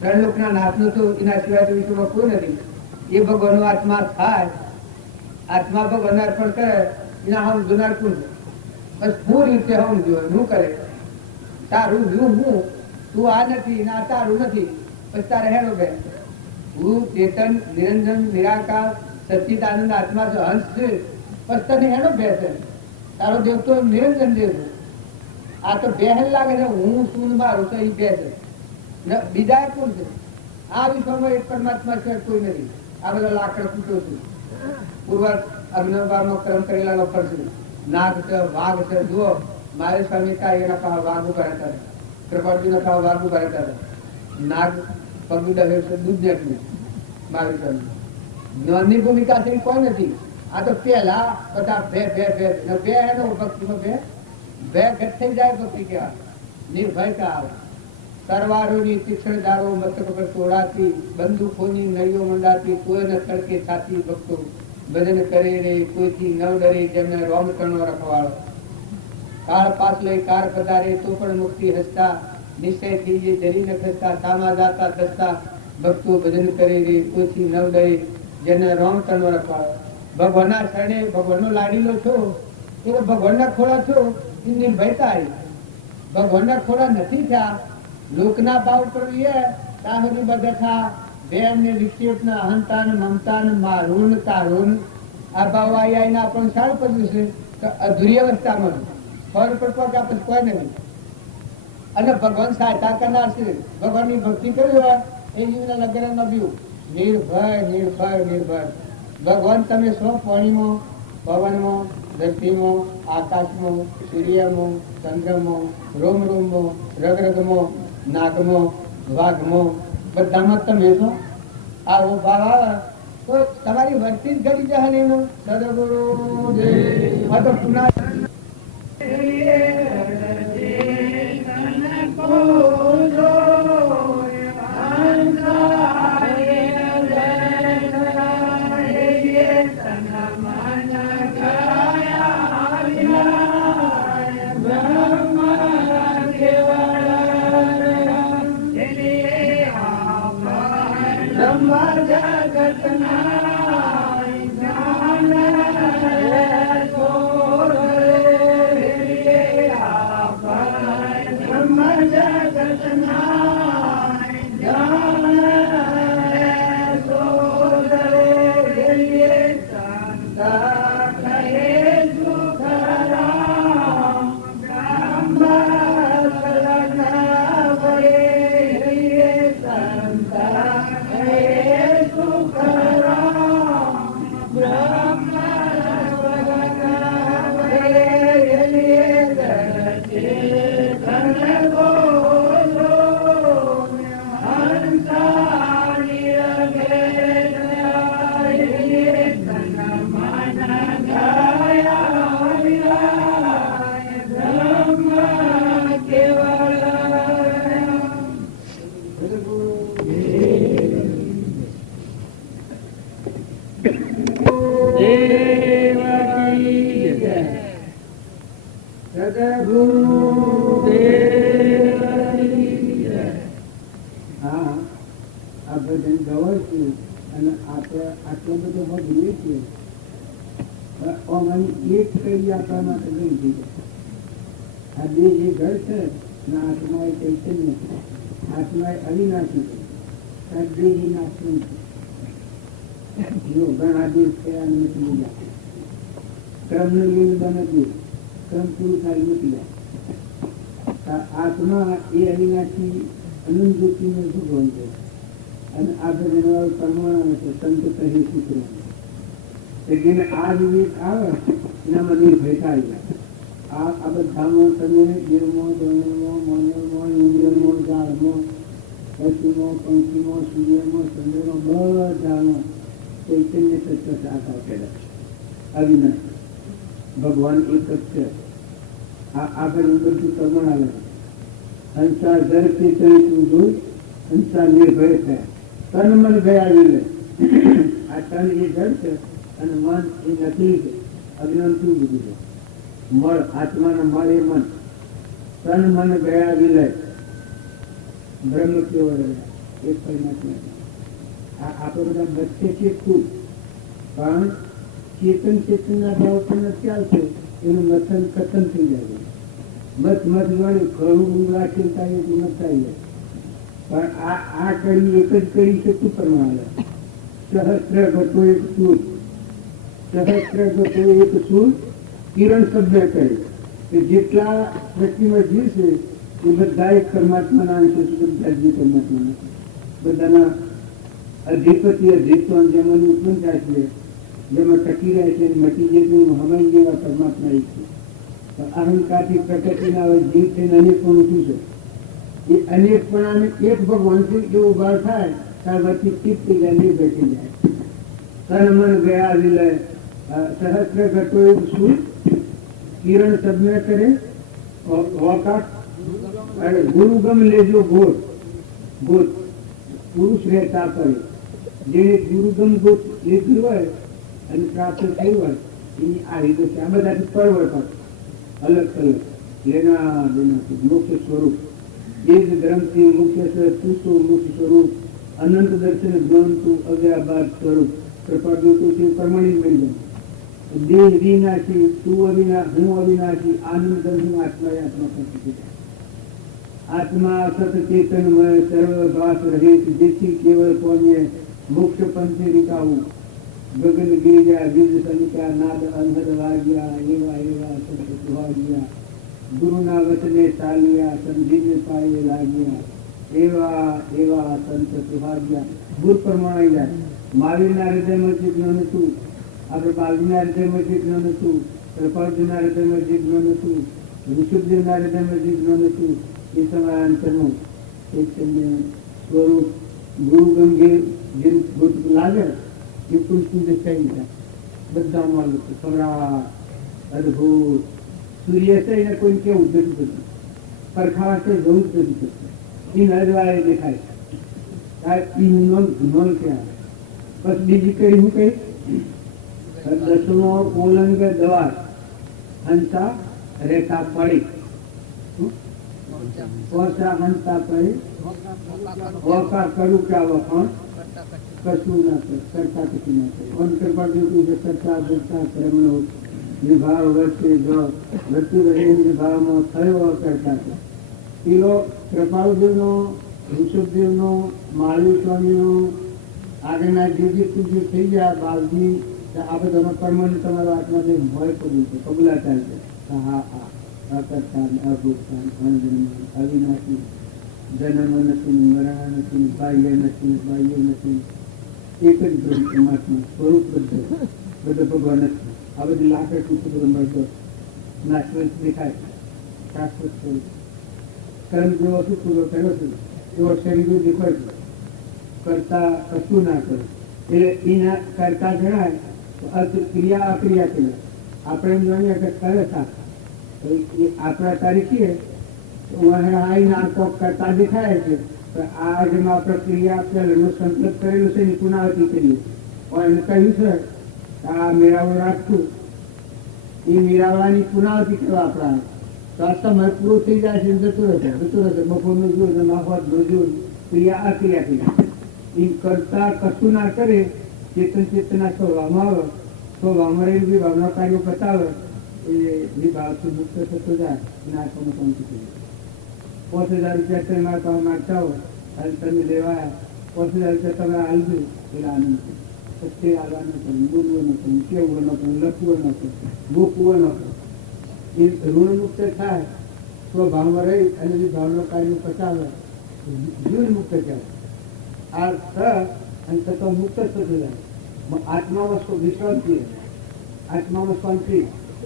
3 લોકના નાથનો છું એના સિવાય તો વિશ્વમાં કોઈ નથી. એ ભગવાનનો આત્મા થાય આત્મા ભગવાન અર્પણ કરે એના હમ જુનાર કોણ છે. બસ હું રીતે હમ જોયું હું કરે તારું હું તું આ નથી ના તારું નથી પછી તારે હેરો બે હું ચેતન નિરંજન નિરાકાર સચ્ચિદાનંદ આત્મા છે હંસ છે પછી તને હેનો બે છે તારો દેવ તો નિરંજન દેવ છે. આ તો બેહેન લાગે છે હું શું મારું તો એ બે છે બીજા કોણ છે. આ વિશ્વમાં એક પરમાત્મા છે કોઈ નથી. આ બધા લાકડ ફૂટો છું પૂર્વ અગ્નિબારનો કર્મ કરેલા વફર છે. નાગ છે વાઘ છે જુઓ મારે સ્વામી એના પા વાઘ ઉભા હતા કૃપાળજીના પા વાઘ ઉભા હતા. નાગ પગલું ડરે છે દૂધ જેટલું મારી સ્વામી જ્ઞાનની ભૂમિકા છે કોઈ નથી. આ તો પેલા બધા બે એનો ભક્તિમાં બે ઘટ થઈ જાય ભક્તિ કેવા નિર્ભય કા આવે. તરવારોની તીક્ષ્ણધારો મસ્તક પર તોડાતી બંદૂકોની નળીઓ મંડાતી કોઈને તડકે છાતી ભક્તો ભજન કરે રે કોઈથી ન ડરે જેમને રોમ કરનો રખવાળો. કાળ પાસ લઈ કાર પધારે તો પણ મુક્તિ હસતા નિશ્ચયથી જે જરી ન ખસતા સામા જાતા દસતા ભક્તો ભજન કરે રે કોઈથી ન ડરે જેને રોમ કરનો રખવાળો. ભગવાનના શરણે ભગવાનનો લાડીલો છો એ ભગવાનના ખોળા છો એ નિર્ભયતા આવી. ભગવાનના ખોળા નથી થયા લોકના ભાવ પર ત્યાં સુધી બધા થા બેન ને વિક્ષેપ ને અહંતા ને મમતા ને મારું તારું આ ભાવ આવીને આપણને સારું પડ્યું છે તો અધૂરી અવસ્થામાં ફળ પર પગ આપણે કોઈ નહીં. અને ભગવાન સહાયતા કરનાર છે. ભગવાનની ભક્તિ કરી હોય એ જીવના લગ્ન નવ્યું નિર્ભય નિર્ભય નિર્ભય. ભગવાન તમે સ્વ પાણીમાં પવનમાં ધરતીમાં આકાશમાં સૂર્યમાં ચંદ્રમાં રોમ રોમમાં રગરગમાં નાગમાં વાઘમાં બધામાં તમે છો. આવો ભાવ આવે તો તમારી વર્તી જ ઘડી જશે ને એનું સદગુરુ તો પુના જગત ના હા, આ ભજન ગવાય છે અને આપણે આટલો બધો ભાગ લઈએ છીએ. એક કરી આપણા માટે નહીં થઈ જાય. આ બે જે ઘર છે ને આત્મા એ ચૈતન્ય છે, આત્મા એ અવિનાશી છે, બે એ નાશનું છે. જો ઘણા દિવસ થયા નીકળી જાય, ક્રમને લઈને બને ક્રમ પૂરું થાય નીકળી જાય. આત્મા એ અવિનાશી અનંત જ્યોતિનો ભગવાન છે અને આ બધા પરમાણુ છે. સંત કહે સૂત્ર જેને આ વિવેક આવે એનામાં નિર્ભયતા આવી જાય. આ બધામાં તમે દેવમાં, દોણમાં, મોનમાં, ઇન્દ્રિયમાં, ઝાડમાં, પશુમાં, પંખીમાં, સૂર્યમાં, ચંદ્રમાં બધામાં ચૈતન્ય તત્વ સાકાર પેદા છે. અવિનાશ ભગવાન એક જ છે. આગળ બધું પ્રમાણ આવે છે. સંસાર ઝડપથી ચરિત્રું જોઈ સંસાર નિર્ભય થયા. તન મન ગયા વિલે. આ તન એ જળ છે અને મન એ નથી છે. અજ્ઞાન શું બધું છે? મળ, આત્માનો મળ એ મન. તન મન ગયા વિલય. બ્રહ્મ કેવો રહ્યા એક પરમાત્મા. આપણે બધા વચ્ચે ચેતવું પણ ચેતનના ભાવ પણ ચાલશે એનું મથન કથન થઈ જાય. મત વળે ઘણું ઊંઘ ચિંતા એ મત થઈ જાય. પણ આ કરી એક જ કરી છે શું પ્રમાણે? સહસ્ત્ર ઘટો એક સૂર, સહસ્ત્ર ઘટો એક સૂર કિરણ શબ્દ કરે કે જેટલા વ્યક્તિમાં જીવ છે એ બધા એક પરમાત્માના અંશે છે. બધા જ પરમાત્માના બધાના અધિપતિ અધિપતો જેમાં ઉત્પન્ન થાય છે, જેમાં ટકી રહે છે, મટી જાય છે, હમાઈ જેવા પરમાત્મા એક છે. અહંકારથી પ્રકૃતિના જીવ છે અનેકપણું શું છે? એ અનેકપણાને એક ભગવાનથી જો ઉભા થાય ત્યાર પછી ચિત્ત થઈ જાય, નહીં બેઠી જાય. તન મન ગયા વિલય. સહસ્ત્ર ઘટો એક શું કિરણ સદને કરે વકાટ ગુરુગમ લેજો ઘોર ગોત પુરુષ રહેતા કરે. જેને ગુરુગમ ગોત લીધું હોય અને પ્રાપ્ત થયું હોય એની આ રીતે છે. આ બધાથી પરવર્તક અલગ અલગ લેના દેના મુખ્ય સ્વરૂપ એ જ ગ્રંથથી મુખ્ય તુસ્તુ મુખ્ય સ્વરૂપ અનંત દર્શન જ્ઞાનતું અવ્યાબાદ સ્વરૂપ કૃપાદૂતું પરમાણી મળી જાય. દેહ વિનાશી, તું અવિના, હું અવિનાશી, આનંદ દર્શન આત્મા આત્મા પ્રતિ આત્મા સત ચેતનમય સર્વભાસ રહે જેથી કેવળ કોને મોક્ષ પંથે રીકાવું. ગગન ગીર્યા વિજ સનિકા નાદ અંહદ વાગ્યા એવા એવા સંત સુહાગ્યા. ગુરુના વચને ચાલ્યા સમજીને પાયે લાગ્યા એવા એવા સંત સુહાગ્યા. ગુર પ્રમાણે જાય. મહાવીરના હૃદયમાં જે જ્ઞાન હતું, આપણે બાલજીના હૃદયમાં જે જ્ઞાન હતું, કૃપાળજીના હૃદયમાં જે જ્ઞાન હતું, ઋષભદેવના હૃદયમાં જે જ્ઞાન હતું, એ સમયાંતરનું ચૈતન્ય સ્વરૂપ ગુરુ ગંભીર જે લાગે એ પણ સૂર્ય થઈ જાય. બધામાં સમ્રાટ અદભુત સૂર્ય છે એને કોઈ કેવું જતું હતું, પરખાવા છે જવું જ નથી શકતું. એ નરવાળે દેખાય નોન ક્યાં બસ બીજી કઈ હું કઈ 10મો પોલંગ દ્વાર હંસા રેખા પડી ઓછા હંસા પડી ઓકા કરું ક્યાં વખણ કશું ના કરતા કશું ના કરે. વન કરવા જેવું છે કરતા કરતા કર્મનો વિભાવ વચ્ચે જો મૃત્યુ રહે વિભાવમાં થયો કરતા છે પેલો કૃપાળુદેવનો, ઋષભદેવનો, માળવી સ્વામીનો, આગળના જે પૂજ્ય થઈ ગયા બાલજી, આ બધાનો પરમાનન્ટ તમારો આત્માને ભય પડ્યું છે, કબૂલાચાર છે. હા હા અકર્તા અભોગતા અણજન્મ અવિનાશી જન્મ નથી, મરણ નથી, બાહ્ય નથી, બાહ્ય નથી, એક જ પરમાત્મા સ્વરૂપ બધો ભગવાન જ છે. આ બધી લાકડ તૂટું બધો મળતો નાશવંત દેખાય શાશ્વત સ્વરૂપ કર્મ જેવો શું પૂરો કર્યો છે એવો શરીરો દેખાય છે. કરતા કશું ના કરે એટલે એના કરતા જણાય તો અર્થ ક્રિયા અક્રિયા થઈ જાય. આપણે એમ જાણીએ કે કરે સાથ આપણા તારીખીએ કરતા દેખાય છે. આ જેમાં પ્રક્રિયા પહેલાનો સંકલ્પ કરેલો છે ને પુનરાવૃત્તિ કરીએ એને કહ્યું છે આ મેળાવડો રાખશું એ મેળાવડાની પુનરાવૃત્તિ કરવા આપણા તો આ સમય પૂરો થઈ જાય છે જતો રહેશે બપોરનું જોયું માફતનું જોયું ક્રિયા અક્રિયા થઈ જાય. એ કરતા કશું ના કરે ચેતન ચેતના સ્વભાવમાં આવે સ્વભાવમાં રહેલું જે ભાવના કાર્યો બતાવે એ ભાવથી મુક્ત થતો જાય એના આત્માનું કામ થઈ જાય. 5000 રૂપિયા તમે મારા માગતા હોય અને તમે લેવાયા 5000 રૂપિયા તમે આલજો એટલે આનંદ છે. પછી આવવાનો નથી, બોલવો નથી, કેવું નથી, લખવું નથી, ગોખવું નથી. એ ઋણ મુક્ત થાય સ્વભાવમાં રહી અને જે ભાવનો કાર્ય પચાવે જીવન મુક્ત કહેવાય. આ સ અને તત્વ મુક્ત થતો જાય. આત્મામાં વિશ્રાંતિ આત્મામાં શાંતિ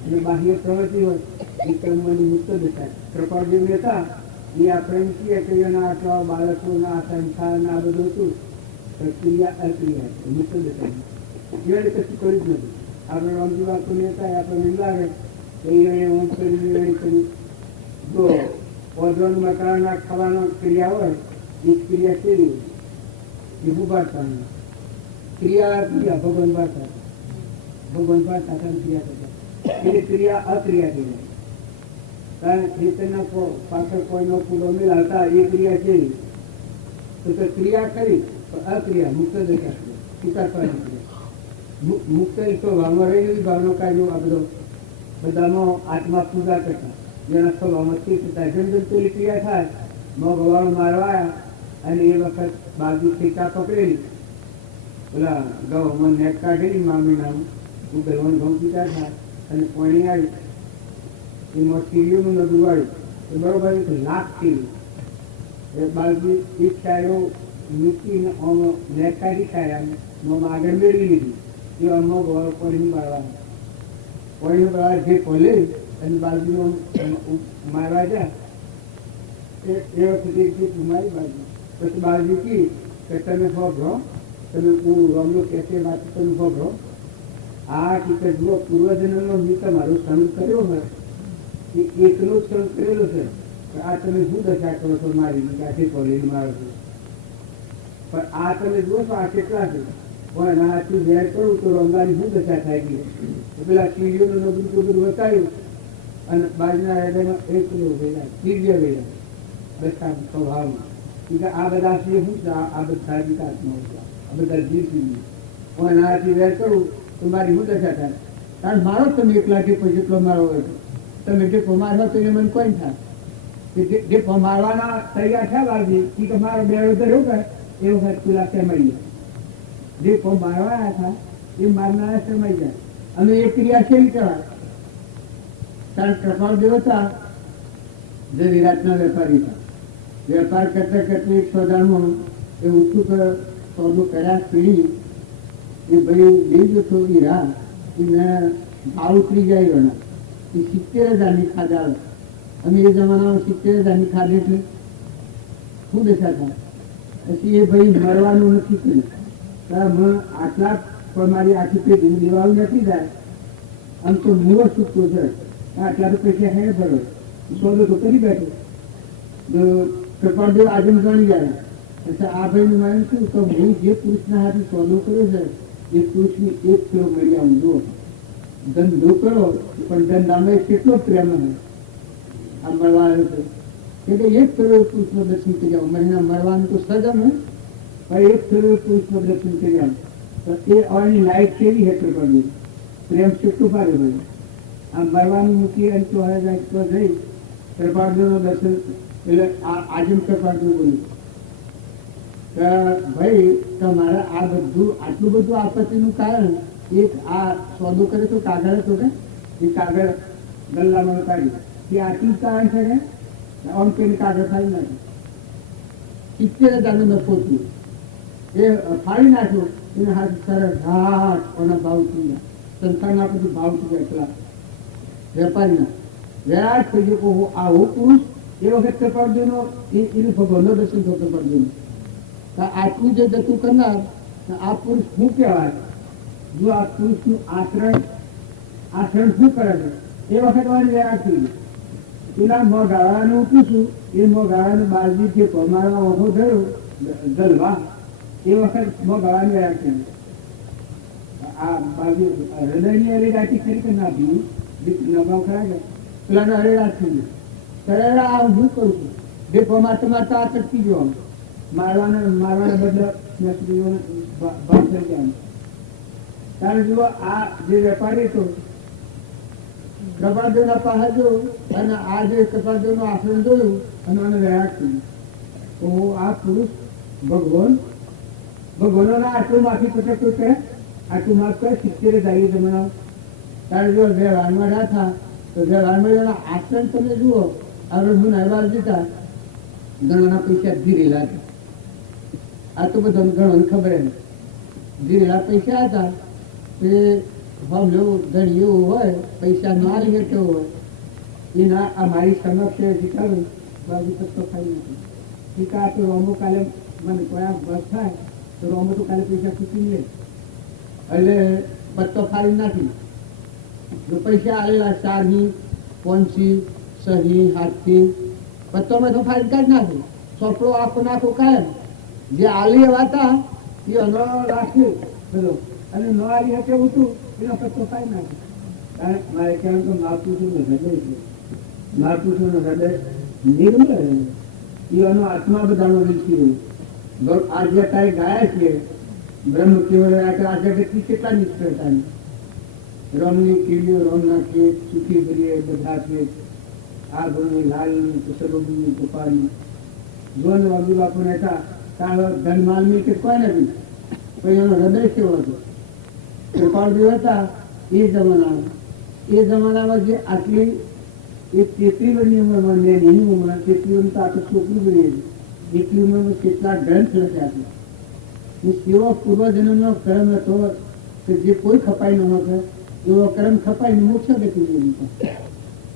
અને બાહ્ય પ્રવૃત્તિ હોય એ કર્મની મુક્ત દેખાય. કૃપાળદેવ હતા એ આપણે એમ કહીએ કે એના આટલા બાળકોના સંસારના આ બધું હતું ક્રિયા અક્રિયા છે મુક્ત દેખાય એને કશું કર્યું જ નથી. આપણે રામજી બાપુને હતા આપણને એમ લાગે કે એને ઓમ કરીને એને કર્યું જો ઓઝોન મકાના ખાવાના ક્રિયા હોય એ ક્રિયા કેવી એ ઉભારતા ક્રિયા ક્રિયા ભગવાન ભાષા ક્રિયા કરતા એની ક્રિયા અક્રિયા થઈ જાય. કારણ ચેતનના પાછળ કોઈનો પૂરો મિલાવતા એ ક્રિયા છે તો ક્રિયા કરી તો અક્રિયા મુક્ત દેખાશે સ્વીકારવાની મુક્ત સ્વભાવમાં રહેલી ભાવનો કાર્યો આ બધો બધાનો આત્મા પૂજા કરતા જેના સ્વભાવમાં સ્થિત થતા જેમ જેમ પેલી ક્રિયા થાય ભગવાન મારવાયા અને એ વખત બાજુ ટીકા પકડેલી પેલા ઘઉં નેટ કાઢેલી મામી નામ ગલવણ ઘઉં પીતા થાય અને પાણી આવી એમાં ટીવીઓનું નદું વાળ્યું એ બરોબર 1,00,000 ટીવી એ બાજુ એક ટાયરો મૂકીને નેટ કાઢી ખાયા આગળ મેળવી લીધી એ અમો પાણી બાળવા જે ખોલે અને બાજુનો મારવા જાય એ વખતે મારી બાજુ પછી બાજુ કી કે તમે ખબરો તમે રમલો કે વાત તમે ખબરો આ ટીકર જુઓ પૂર્વજન્મનો મેં તમારો સંગ કર્યો હોય એ એકલો જ સંગ કરેલો છે આ તમે શું દશા કરો છો મારી કાઠી પડીને મારો છો પણ આ તમે જુઓ તો આ કેટલા છે પણ આથી વેર કરું તો રમવાની શું દશા થાય ગઈ પેલા સીડીઓનું નબળું ટોબરું બતાવ્યું અને બાજુના હૃદયમાં એકલો ગયેલા તીર્ય ગયેલા દશા સ્વભાવમાં આ બધા છે શું છે આ બધા વિકાસમાં આ બધા જીવ પણ આથી વેર કરું તો મારી શું દશા થાય કારણ મારો તમે એકલા ટેપો જેટલો મારો હોય તમે ટેપો મારો તો એ મને કોઈ થાય ટેપો મારવાના તૈયાર થયા બાજી કે મારો બેડો ધર્યો કે એ વખત પેલા સેમાઈ જાય ટેપો મારવાના હતા એ મારનારા સેમાઈ જાય અને એ ક્રિયા કેવી કહેવાય કારણ કૃપાળ દેવતા જે વિરાટના વેપારી હતા વેપાર કરતા કરતા એક સોદામાં એ ઉઠું સોદો કર્યા સીડી એ ભાઈ લઈ જતો હીરા એને ભાવ ઉતરી જાય એના એ 70,000ની ખાદ આવે અને એ જમાનામાં 70,000ની ખાદ એટલે શું દશા થાય પછી એ ભાઈ મરવાનું નથી કર્યું આટલા પણ મારી આખી પેઢી દેવાનું નથી જાય આમ તો મૂળ છૂટતો છે આટલા તો પૈસા હે ભરો સોદો તો કરી બેઠો કૃપાળદેવ આજે જાણી ગયા એટલે આ ભાઈનું માન્યું શું તો હું જે પુરુષના હાથે સોદો કર્યો છે એ પુરુષની 1 કિલો મળી આવું જો ધંધો કરો પણ ધંધામાં કેટલો પ્રેમ હોય આ મળવા આવ્યો છે એટલે 1 કરોડ પુરુષનો દર્શન કરી આવું મહિના મળવાનું તો સજમ હોય પણ 1 કરોડ પુરુષનો દર્શન કરી આવું તો એ અવની લાઈફ કેવી હે કૃપાળદેવ પ્રેમ કેટલું પાડે ભાઈ આ મળવાનું મૂકી અને તો હવે જાય તો જઈ કૃપાળદેવનું દર્શન એટલે આજે કપાળનું બોલ્યું કે ભાઈ તમારે આ બધું આટલું બધું આપત્તિનું કારણ એક આ સોદો કરે તો કાગળ હતો કે એ કાગળ ગલ્લામાં કાઢ્યું એ આટલું જ કારણ છે કે આમ પેલી કાગળ ફાડી નાખ્યું 70,000 નફો થયો એ ફાડી નાખ્યો એને હાથ સરસ ઘાટ કોના ભાવ થઈ ગયા સંસ્થાના બધું ભાવ થઈ ગયા એટલા વેપારીના વિરાટ થઈ ગયો હું આવો પુરુષ એ વખત કપાળજીનો એને ભગવાનનો દર્શન થયો કપાળજીનો આટલું જે જતું કરનાર આ પુરુષ શું કહેવાય જો આ પુરુષનું આચરણ શું કરે છે એ વખત મારી વિરાટ થઈ ગઈ પેલા મોગાળાને હું પૂછું એ મોગાળાને બાજુ જે મારવા ઓછો થયો ગલવા એ વખત મોગાળાને વિરાટ થઈ ગઈ આ બાજુ હૃદયની અરેરાટી ખરી કે ના ભી નભાવ ખરા ગયા પેલાને અરેરાટ થઈ ગયું સરેરા આ હું કરું છું દેખો મારતા મારતા આ ચટકી ગયો મારવાના બદલે ભાગ થઈ ગયા ત્યારે જુઓ આ જે વેપારી હતો કપાળદેવના પાસે જોયું અને આ જે કપાળદેવનું આશ્રમ જોયું અને મને વિરાટ થયું તો આ પુરુષ ભગવાનોના આટલું માફી પછી કોઈ કરે આટલું માફ કરે 70,000 જમાનાઓ ત્યારે જો વ્યવહારમાં રહ્યા હતા તો વ્યવહારમાં એના આશ્રમ તમે જુઓ આપણે હું નહેવાલ દીધા ઘણા પૈસા ધીરેલા હતા આ તો બધા ઘણો ખબર એમ ધીરેલા પૈસા હતા તે હમ એવું ધણી એવું હોય પૈસા ના લઈએ કેવું હોય એના આ મારી સમક્ષ શીખાડું બાજુ પત્તો ખાઈ નથી શીખા તો રોમો કાલે મને કોઈ બસ થાય તો રોમો તો કાલે પૈસા ચૂકી લે એટલે પત્તો ફાડી નાખી જો પૈસા આવેલા 4 5 સહી હાથથી પત્તો મેં તો ફાડી કાઢી નાખું ચોપડો આખો નાખો કાયમ જે આલી હતા એ અનો રાખ્યું પેલો અને ન આવી શકે હતું એનો પત્તો ફાડી નાખ્યો કારણ મારે કહેવાનું તો મહાપુરુષોનું હૃદય છે મહાપુરુષોનું હૃદય નિર્મળ એનો આત્મા બધાનો વિલસી રહ્યું આ જે કાંઈ ગાયા છીએ બ્રહ્મ કેવળ આ જગતની કેટલા નિષ્ફળતાની રમની કીડીઓ રમના ખેત સુખી કરીએ બધા ખેત આ ગુણની લાલની સરોબની કપાળની જોન વાગુ બાપુને હતા તારો ધનમાલની કે કોઈ નથી પણ એનો હૃદય કેવો હતો કૃપાળદેવ હતા એ જમાનામાં જે આટલી એક 33 વર્ષની ઉંમરમાં મેં એની ઉંમર 33 વર્ષ તો આપણે છોકરી બની હતી એટલી ઉંમરમાં કેટલા ગ્રંથ લખ્યા છે એવો પૂર્વજન્મનો કર્મ હતો કે જે કોઈ ખપાઈ ન હતો એવો કર્મ ખપાઈને મોક્ષ ગતિ મેળવી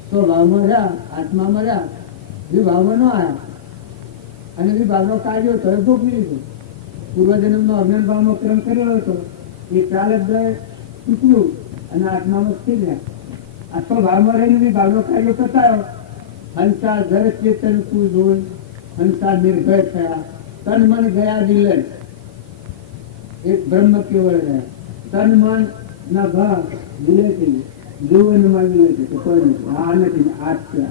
તો ભાવમાં રહ્યા આત્મામાં રહ્યા વિભાવમાં ન આવ્યા અને વિભાવનો કાર્યો તો ભોગવી લીધો પૂર્વજન્મનો અજ્ઞાન ભાવમાં કર્મ કરેલો હતો એ ચાલક તૂટ્યું અને આત્મામાં સ્થિર રહ્યા આ સ્વભાવમાં રહીને વિભાવનો કાર્યો પતાયો હંસા જરત ચેતન કુલ જોઈ હંસા નિર્ભય થયા તન મન ગયા દિલ એક બ્રહ્મ કેવળ રહ્યા તન મન ના ભાવ વિલય થઈ જીવનમાં વિલય છે કોઈ નથી આ નથી આ છે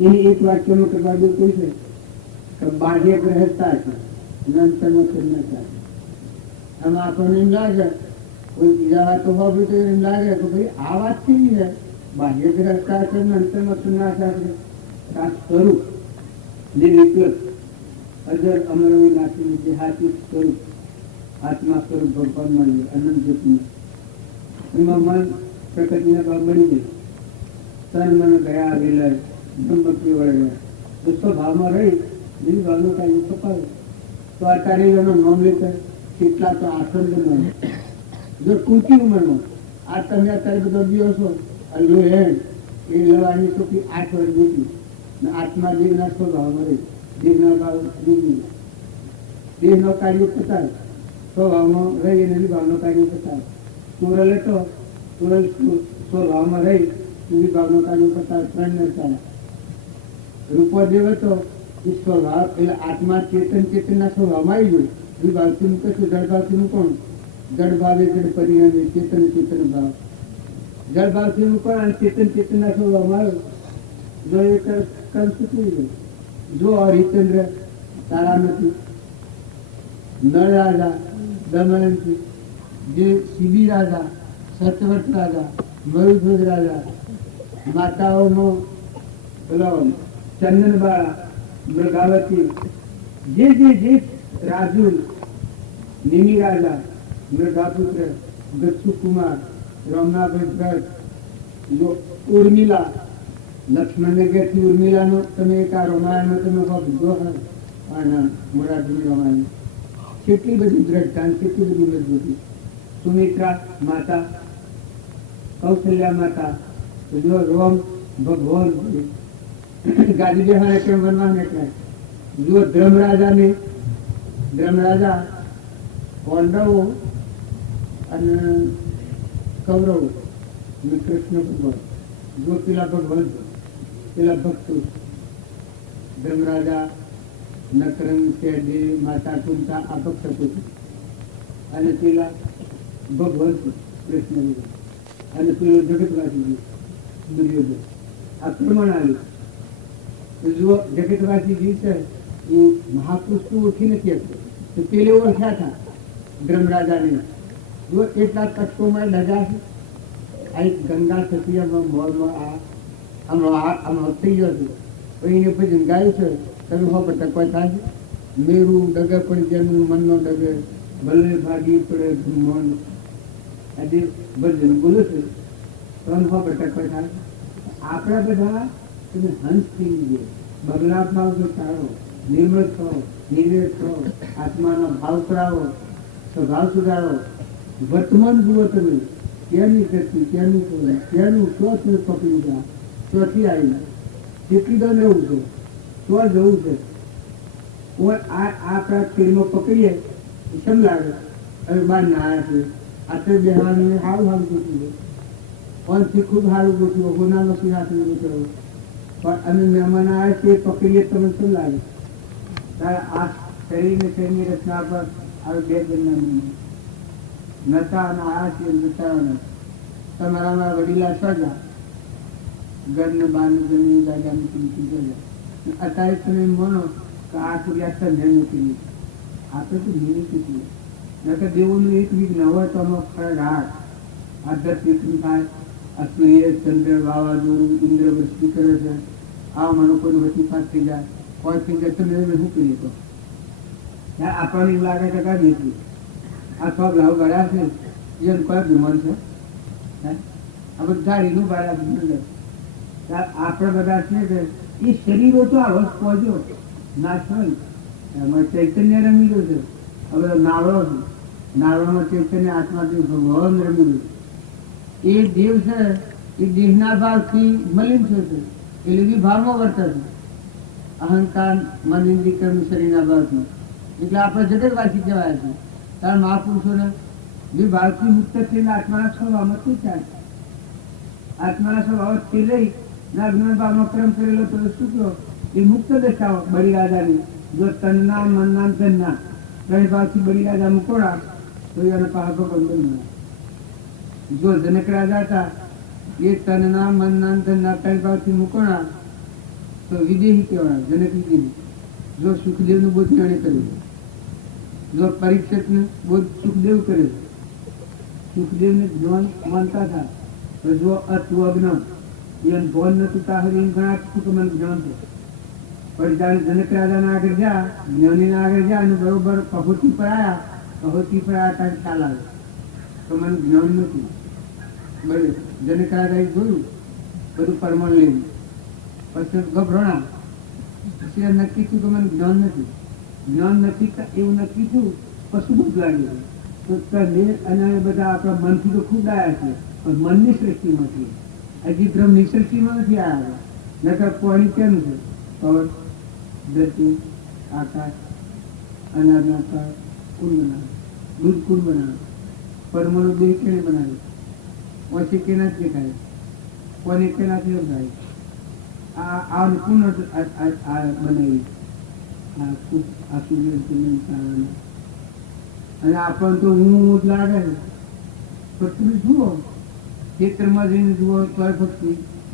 એની એક વાક્યનો કૃપાદેવ કોઈ છે કે બાહ્ય ગ્રહસ્થતા છે નંતરનો કરતા આમાં આપણને એમ લાગે કોઈ બીજા વાતો હોય તો એમ લાગે કે ભાઈ આ વાત કેવી છે બાહ્ય ગ્રહસ્થતા છે નંતરનો સન્યાસા છે આ સ્વરૂપ નિર્વિકલ્પ અજર અમર નાખી જે હાથી સ્વરૂપ આત્મા સ્વરૂપ ભગવાન મળ્યું અનંત જ્યોતિનું એમાં મન પ્રકૃતિને ભાવ મળી ગયું તન મન ગયા વિલય બ્રહ્મકી વળે દુસ્તો ભાવમાં રહી બીજું ભાવનો કાંઈ કપાવે તો અત્યારે એનો નોમ લેતા કેટલા તો આશ્રમ મળે જો ટૂંકી ઉંમરમાં આ તમે અત્યારે બધો દિવસો લો હેડ એ લેવાની છોકરી 8 વર્ષ જીતી ને આત્મા દેવના સ્વભાવમાં રહી દેવના ભાવ દીધી દેહનો કાર્ય પતાવે સ્વભાવમાં રહી અને વિભાવનો કાર્ય પતાવે સુરલે તો સુરલ સ્વભાવમાં રહી વિભાવનો કાર્ય પતાવે 3 ને 4 રૂપદેવ હતો એ સ્વભાવ એટલે આત્મા ચેતનના સ્વભાવમાં આવી ગયું વિભાવથી મૂકે તો જળભાવથી મૂકવાનું જળ ભાવે જળ પરિણામે ચેતન ભાવ જળ ભાવથી મૂકવાનું અને ચેતનના સ્વભાવમાં આવ્યો જો એ કર્મ ચૂકવી ગયું જો હરિચંદ્ર તારા નથી નળ રાજા દમયંતી જે શિબી રાજા સતવટ રાજા મયુધ્વજ રાજા માતાઓનો પેલો ચંદનબાળા, મૃગાવતી, જે રાજુ, નિમિ રાજા, મૃગાપુત્ર, દક્ષુકુમાર, રમનાભાઈ ભટ્ટ, ઉર્મિલા, લક્ષ્મણને ઘેરથી ઉર્મિલાનો તમે એક આ રામાયણમાં તમે લીધો હોય મોરારજી રામાયણ, કેટલી બધી દ્રઢતા, કેટલી બધી મજબૂતી. સુમિત્રા માતા, કૌશલ્યા માતા, જો રોમ ભગવાન ગાદી બેહાને કેમ બનવાને એટલે જો ધર્મરાજા પાંડવો અને કૌરવો અને કૃષ્ણ ભગવાન, જો પેલા ભગવાન પેલા ભક્તો ધર્મરાજા, નકરંગ, શેરડી, માતા કુંતા આ ભક્તો અને પેલા ભગવાન કૃષ્ણ અને પેલો જગતવાસી દુર્યોધન આ પ્રમાણ આવ્યું. જો જગતવાસીજી છે એ મહાપુરુષ તો ઓળખી નથી શકતો, તો પેલે ઓળખ્યા હતા ધર્મરાજાને. જો એટલા કષ્ટોમાં લજા છે. આ એક ગંગા થતી મોલમાં આમ થઈ ગયો છે, એને પછી ગાયું છે તમે હો પર ટકવા થાય છે. મેરું ડગે પણ જેનું મનનો ડગે ભલે ભાગી પડે મન આજે ભજન બોલું છે ત્રણ હો પર ટકવા થાય. આપણા બધા તમે હંસ થઈ ગયો, બગલા ભાવ જો ચાલો, નિર્મળ થો, નિર્વેદ થો, આત્માનો ભાવ કરાવો, સ્વભાવ સુધારો, વર્તમાન જુઓ તમે ક્યાંની શક્તિ, ક્યાંનું ક્યાંનું તો પકડી ગયા, ચોથી આવી કેટલી દન રહેવું છે, તો જવું છે. આપણા ફિલ્મો પકડીએ કેમ લાગે હવે બહાર ના આવ્યા છે આટલે બેહવાનું સારું સારું ગોઠવું છે, ફોનથી ખૂબ સારું ગોઠવું, હોના નથી હાથનું ગોઠવું, પણ અમે મહેમાન આવે તે પકડીએ તમને શું લાગે? તારે આ શરીરની રચના પર આવે બે જણના નતા અને આ છે નતા તમારામાં વડીલા સજા ઘરને બારને જમીન દાદાની કિંમતી જજા. અત્યારે તમે માનો કે આ સૂર્યા સંધે મૂકી આપણે તો નિમિત્ત છીએ. નકર દેવોનું એક વિઘ્ન હોય તો અમે ફળાટ આધ્યાત્મિક થાય. આ સૂર્ય ચંદ્ર વાવાઝોડું ઇન્દ્ર વૃષ્ટિ કરે છે, આ મનુકોને વચીફાત થઈ જાય, કોઈ થઈ જાય તમે શું કરીએ તો આપણને એવું લાગે કે કાઢી દઈશું. આ સબ લાવ ગળ્યા છે એનું કોઈ ગુમાન છે? આ બધા એનું ગાળા ગુમાન. આપણે બધા છે કે એ શરીરો તો આ વસ્ત પહોંચ્યો નાશ હોય એમાં ચૈતન્ય રમી છે. હવે નાવડો છે, નાવડામાં ચૈતન્ય આત્માથી ભગવાન રમી એ દેવ છે એ દેહના ભાવથી મલિન છે, એટલે બી ભાવમાં વર્તે છે. અહંકાર મનિંદી કર્મ શરીરના ભાવથી, એટલે આપણે જગતવાસી કહેવાય છે. તારા મહાપુરુષોને જે ભાવથી મુક્ત થઈને આત્માના સ્વભાવમાં શું થાય? આત્માના સ્વભાવથી લઈ જ્ઞાન ભાવનો ક્રમ કરેલો તો શું કહો એ મુક્ત દશાઓ બલિરાજાની. જો તનના મનના ધનના ત્રણ ભાવથી બલિરાજા મુકોડા તો એને પાછા ભગવાન બન્યા. જો જનક રાજા હતા એ તનના મનના ધનના ત્રણ ભાવથી મુકોડા તો વિદેહી કહેવાય, જનક વિદેહી. જો સુખદેવનું બોધ એને કર્યું, જો પરીક્ષિતને બોધ સુખદેવ કરે, સુખદેવને જ્ઞાન માનતા હતા તો જો અત્વજ્ઞ એને ભોન નતું તાહરી ઘણા મને જ્ઞાન છે. પણ જ્યારે જનક રાજાના આગળ ગયા, જ્ઞાનીના આગળ ગયા અને બરોબર કહોતી પર આવ્યા, કહોતી પર આવ્યા ત્યારે ખ્યાલ આવે તો મને જ્ઞાન નથી. બરાબર જનક રાજાએ જોયું બધું પરમાણ લેવું, પછી ગભરાણા, પછી નક્કી થયું કે મને જ્ઞાન નથી. જ્ઞાન નથી એવું નક્કી થયું કશું બધું લાગ્યું તો તને અને બધા આપણા મનથી તો ખૂબ આવ્યા છે, પણ મનની સૃષ્ટિમાં છીએ, હજી બ્રહ્મની સૃષ્ટિમાં નથી આવ્યા. નકર પાણી કેમ છે? પવન, ધરતી, આકાશ, અનાજ, કુંડ બનાવે, દૂધ કુંડ બનાવે, પરમાણુ દેહ કેને બનાવે, પછી કેનાથી દેખાય, કોને કેનાથી થાય? આ કુંડ બનાવી આ સૂર્ય અને આપણને તો હું જ લાગે છે. પણ તમે જુઓ ખેતરમાં જઈને જુઓ તોય ભક્તિ,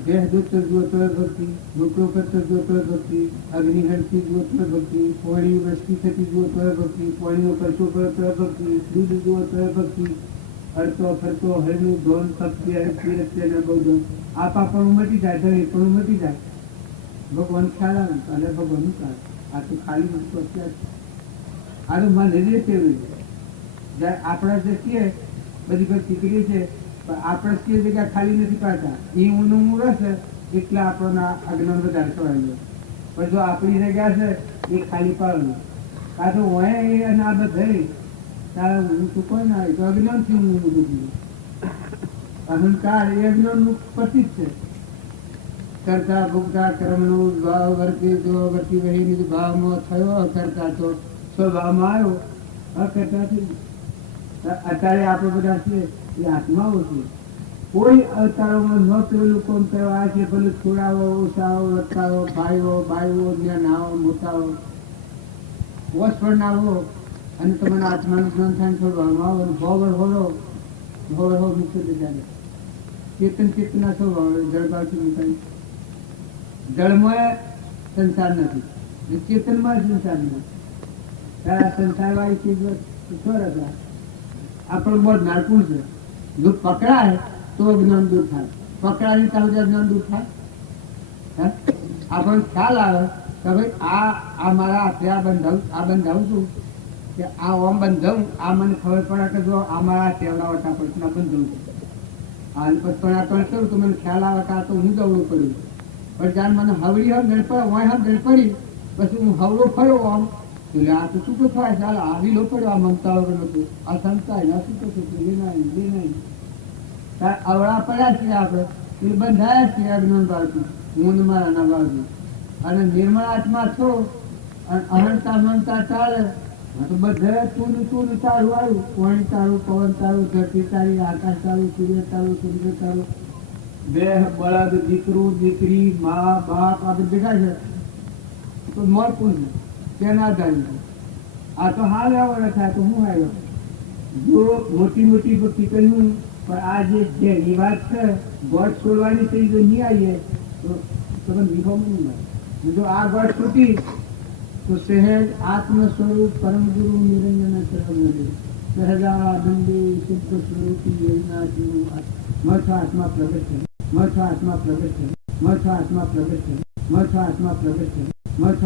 ભેહ જોતો જુઓ તોય ભક્તિ, રોટલો કરતો જુઓ તોય ભક્તિ, અગ્નિ હરતી જુઓ તોય ભક્તિ, પોણી વસ્તી થતી જુઓ તોય ભક્તિ, પોણીનો ખર્ચો કરો તોય ભક્તિ, દૂધ જુઓ તોય ભક્તિ, હરતો ફરતો હરનું ધોન તપતી હરતી રસ્તે બહુ ધોન. આપા પણ મટી જાય, ધણી પણ મટી જાય. ભગવાન ખ્યાલ આવે અને ભગવાનનું ખ્યાલ આ તો ખાલી વસ્તુ અત્યારે આ તો મને જે કેવું છે જ્યારે આપણે જે કહીએ બધી કોઈ દીકરી છે પણ આપણે કહીએ છીએ કે ખાલી નથી પાડતા એ ઊંનું રહેશે એટલે આપણને અજ્ઞાન વધારે થવાનું પણ જો આપણી જગ્યા છે એ ખાલી પાડવાનું કાં તો હોય એ અને આ બધા તારે હું તો કોઈ ના તો અજ્ઞાનથી હું બધું અહંકાર એ અજ્ઞાનનું પ્રતીક છે કરતા ભોગતા કર્મનો ભાવ વર્તે તો વર્તી વહીને ભાવમાં થયો અકર્તા તો સ્વભાવમાં આવ્યો અકર્તાથી અત્યારે આપણે બધા છીએ એ આત્માઓ છે કોઈ અવતારોમાં ન પેલું કોમ કરવા છે ભલે છોડાવો ઓછાઓ વધતાઓ ભાઈઓ બાઈઓ જ્ઞાનાઓ મોટાઓ વસ પડનારો અને તમારા આત્માનું જ્ઞાન થાય સ્વભાવમાં આવો ભોગર હોલો ભોગર હો મુક્ત જાય ચેતન ચેતના સ્વભાવ જળબાવથી મુકાય જળમાં સંસાર નથી ચેતનમાં સંસાર નથી તારા સંસાર વાળી ચીજ સરસ આપણું બહુ નાનકું છે જો પકડાય તો જ્ઞાન દૂર થાય પકડાય ત્યાં સુધી જ્ઞાન દૂર થાય આપણને ખ્યાલ આવે કે ભાઈ આ મારા હાથે આ બંધાવું છું કે આ ઓમ બંધાવું આ મને ખબર પડે કે જો આ મારા ટેવડાવટા પડશે બંધાવું છું હાલ પછી પણ આ કરું તો મને ખ્યાલ આવે કે આ તો હું દવડું પડ્યું પણ જ્યારે મને હવડી હોય ગણપડી હોય હા ગણપડી પછી હું હવડો ફર્યો આમ એટલે આ તો શું તો થાય ચાલ આવી લો પડ્યો આ મમતા વગર નતું આ સંતાય ના શું તો નહીં અવળા પડ્યા છીએ આપણે એ બંધાયા છીએ અજ્ઞાન બાળકી હું મારા ના બાળકી અને નિર્મળ આત્મા છો અને અહંતા મનતા ચાલે તો બધા તું તારું આવ્યું પાણી તારું પવન તારું ધરતી તારી આકાશ તારું સૂર્ય તારું સૂર્ય તારું બે બળદ દીકરું દીકરી મા બાપ આ બધું ભેગા છે તો મોર પૂછ તેના આધારિત આ તો હાલ આવડે થાય તો હું આવ્યો જો મોટી મોટી ભક્તિ કહ્યું પણ આ જે વાત છે ગોળ છોડવાની થઈ જો નહીં આવીએ તો તમે નિભાવ નહીં મળે જો આ ગોળ છૂટી તો સહેજ આત્મ સ્વરૂપ પરમ ગુરુ નિરંજન સહજાનંદે શુદ્ધ સ્વરૂપી યોગનાથનું મથ આત્મા પ્રગટ છે મથ આત્મા પ્રગટ છે મથ આત્મા પ્રગટ છે મથ આત્મા પ્રગટ છે મથ